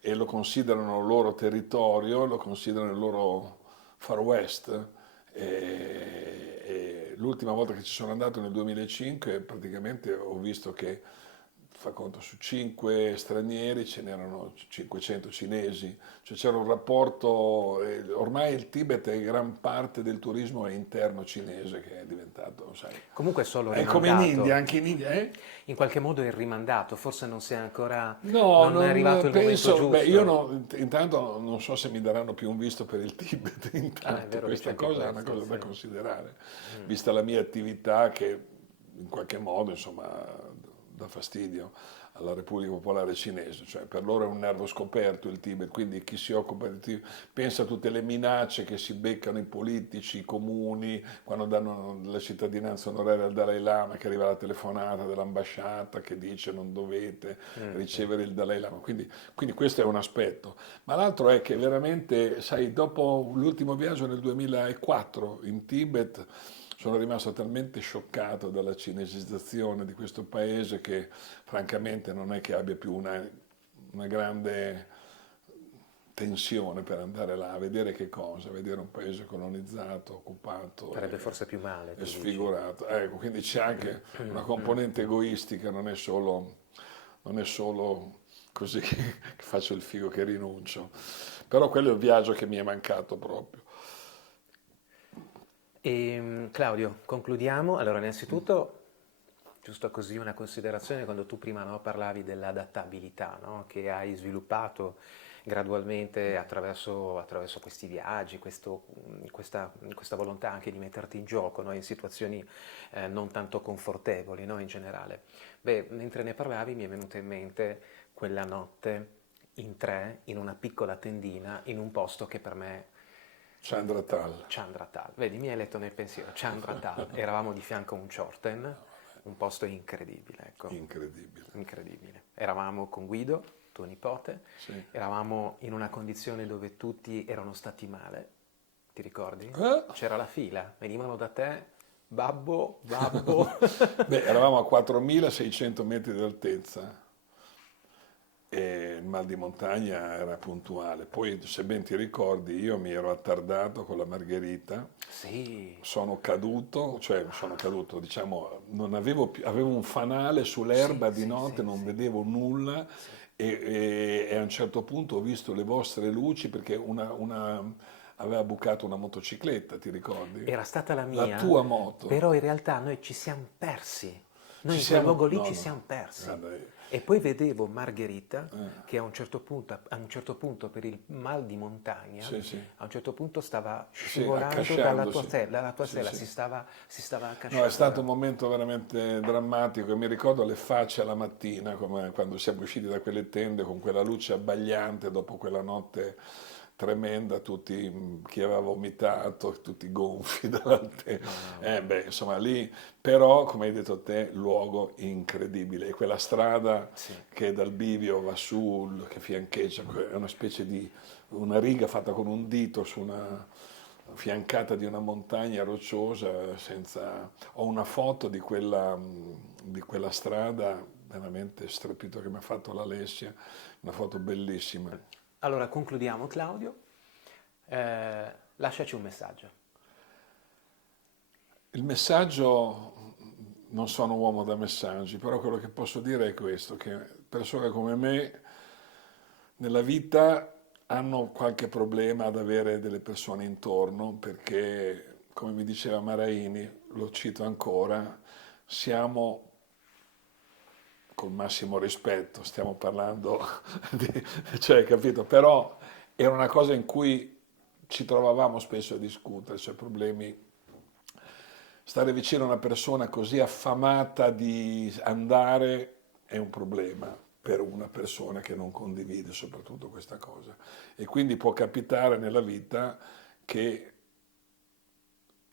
E lo considerano il loro territorio, lo considerano il loro Far West. E l'ultima volta che ci sono andato nel 2005 praticamente ho visto che fa conto su 5 stranieri ce n'erano 500 cinesi, cioè c'era un rapporto, ormai il Tibet è gran parte del turismo è interno cinese che è diventato, sai, comunque è solo è come in India, rimandato, anche in India, eh? in qualche modo è rimandato, forse non si è ancora, No, non è non arrivato il momento penso, beh, io giusto. intanto non so se mi daranno più un visto per il Tibet, Ah, è intanto vero che c'è questa anche cosa è una questo, cosa sì. da considerare, vista la mia attività che in qualche modo, insomma, dà fastidio alla Repubblica Popolare Cinese, cioè per loro è un nervo scoperto il Tibet, quindi chi si occupa del Tibet pensa a tutte le minacce che si beccano i politici, i comuni, quando danno la cittadinanza onoraria al Dalai Lama, che arriva la telefonata dell'ambasciata che dice non dovete ricevere il Dalai Lama, quindi questo è un aspetto. Ma l'altro è che veramente, sai, dopo l'ultimo viaggio nel 2004 in Tibet, sono rimasto talmente scioccato dalla cinesizzazione di questo paese che francamente non è che abbia più una grande tensione per andare là a vedere che cosa, vedere un paese colonizzato, occupato Farebbe forse più male, e tu dici. sfigurato. Ecco, quindi c'è anche una componente egoistica, non è solo così che faccio il figo che rinuncio. Però quello è il viaggio che mi è mancato proprio. Claudio, concludiamo. Allora, innanzitutto giusto così una considerazione, quando tu prima, no, parlavi dell'adattabilità, no, che hai sviluppato gradualmente attraverso questi viaggi, questa volontà anche di metterti in gioco, no, in situazioni non tanto confortevoli, no, in generale. Beh, mentre ne parlavi mi è venuta in mente quella notte in 3 in una piccola tendina in un posto che per me... Chandra Tal. Chandra Tal, vedi, mi hai letto nel pensiero, Chandra Tal, eravamo di fianco a un Chorten, un posto incredibile, ecco. Incredibile. Incredibile. Eravamo con Guido, tuo nipote, Sì. eravamo in una condizione dove tutti erano stati male, ti ricordi? C'era la fila, venivano da te, babbo, babbo. Beh, eravamo a 4.600 metri di altezza e il mal di montagna era puntuale. Poi, se ben ti ricordi, io mi ero attardato con la Margherita. Sì. Sono caduto, diciamo, non avevo più, avevo un fanale sull'erba Sì, di sì, notte, sì, non sì. vedevo nulla e a un certo punto ho visto le vostre luci perché aveva bucato una motocicletta, ti ricordi? Era stata la La mia, tua moto. però in realtà noi ci siamo persi. Noi Ci in quel siamo- luogo lì no, ci no. siamo persi. Guarda, E poi vedevo Margherita che a un certo punto per il mal di montagna, sì, sì. a un certo punto stava scivolando accasciandosi. dalla tua Sì, sella, sì. si stava accasciando. No, è stato un momento veramente drammatico. Mi ricordo le facce alla mattina, come quando siamo usciti da quelle tende con quella luce abbagliante dopo quella notte tremenda, tutti chi aveva vomitato, tutti gonfi davanti. Insomma, lì, però, come hai detto te, luogo incredibile. E quella strada Sì. che dal bivio va su, che fiancheggia, è una specie di una riga fatta con un dito su una fiancata di una montagna rocciosa. Ho una foto di quella strada veramente strepitosa che mi ha fatto l'Alessia, una foto bellissima. Allora concludiamo, Claudio. Lasciaci un messaggio. Il messaggio, non sono uomo da messaggi, però quello che posso dire è questo, che persone come me nella vita hanno qualche problema ad avere delle persone intorno perché, come mi diceva Maraini, lo cito ancora, siamo, col massimo rispetto, stiamo parlando cioè, capito? Però era una cosa in cui ci trovavamo spesso a discutere, cioè problemi. Stare vicino a una persona così affamata di andare è un problema per una persona che non condivide soprattutto questa cosa. E quindi può capitare nella vita che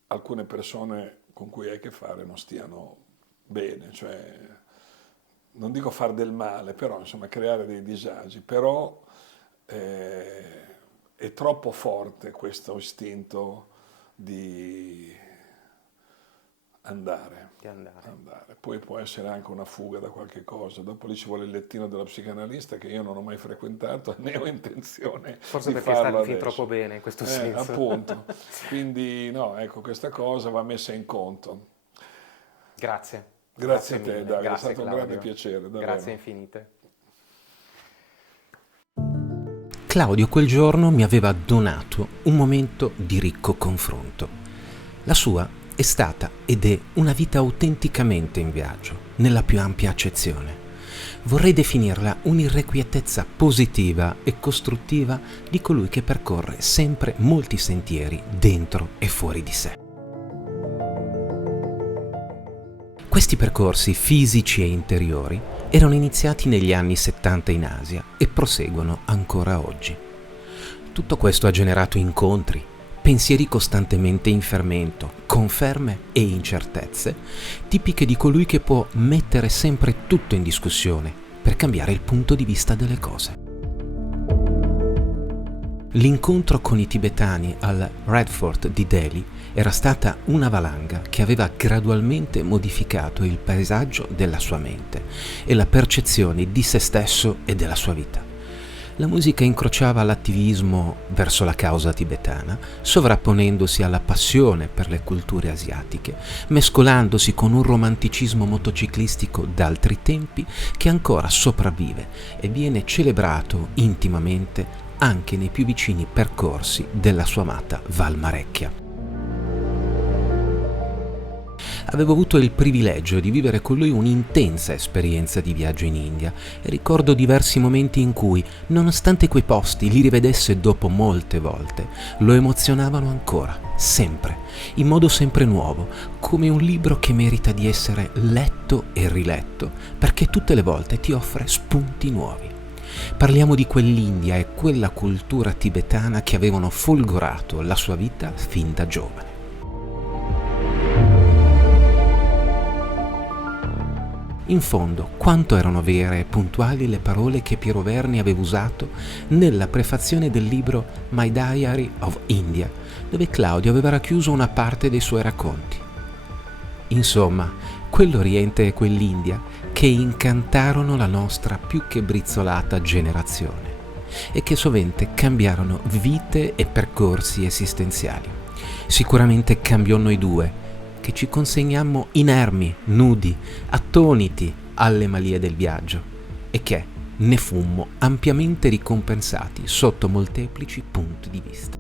alcune persone con cui hai a che fare non stiano bene, cioè non dico far del male, però insomma creare dei disagi, però è troppo forte questo istinto di andare. Poi può essere anche una fuga da qualche cosa, dopo lì ci vuole il lettino della psicanalista che io non ho mai frequentato né ho intenzione Forse di perché farlo sta fin adesso. troppo bene in questo senso. Appunto, quindi no, ecco, questa cosa va messa in conto. Grazie. Grazie a te, mille. Davide, è Grazie, stato un Claudio. grande piacere, davvero. Grazie infinite. Claudio quel giorno mi aveva donato un momento di ricco confronto. La sua è stata ed è una vita autenticamente in viaggio, nella più ampia accezione. Vorrei definirla un'irrequietezza positiva e costruttiva di colui che percorre sempre molti sentieri dentro e fuori di sé. Questi percorsi fisici e interiori erano iniziati negli anni 70 in Asia e proseguono ancora oggi. Tutto questo ha generato incontri, pensieri costantemente in fermento, conferme e incertezze, tipiche di colui che può mettere sempre tutto in discussione per cambiare il punto di vista delle cose. L'incontro con i tibetani al Red Fort di Delhi era stata una valanga che aveva gradualmente modificato il paesaggio della sua mente e la percezione di se stesso e della sua vita. La musica incrociava l'attivismo verso la causa tibetana, sovrapponendosi alla passione per le culture asiatiche, mescolandosi con un romanticismo motociclistico d'altri tempi che ancora sopravvive e viene celebrato intimamente anche nei più vicini percorsi della sua amata Val Marecchia. Avevo avuto il privilegio di vivere con lui un'intensa esperienza di viaggio in India e ricordo diversi momenti in cui, nonostante quei posti li rivedesse dopo molte volte, lo emozionavano ancora, sempre, in modo sempre nuovo, come un libro che merita di essere letto e riletto, perché tutte le volte ti offre spunti nuovi. Parliamo di quell'India e quella cultura tibetana che avevano folgorato la sua vita fin da giovane. In fondo, quanto erano vere e puntuali le parole che Piero Verni aveva usato nella prefazione del libro My Diary of India, dove Claudio aveva racchiuso una parte dei suoi racconti. Insomma, quell'Oriente e quell'India che incantarono la nostra più che brizzolata generazione e che sovente cambiarono vite e percorsi esistenziali. Sicuramente cambiò noi due, che ci consegnammo inermi, nudi, attoniti alle malie del viaggio e che ne fummo ampiamente ricompensati sotto molteplici punti di vista.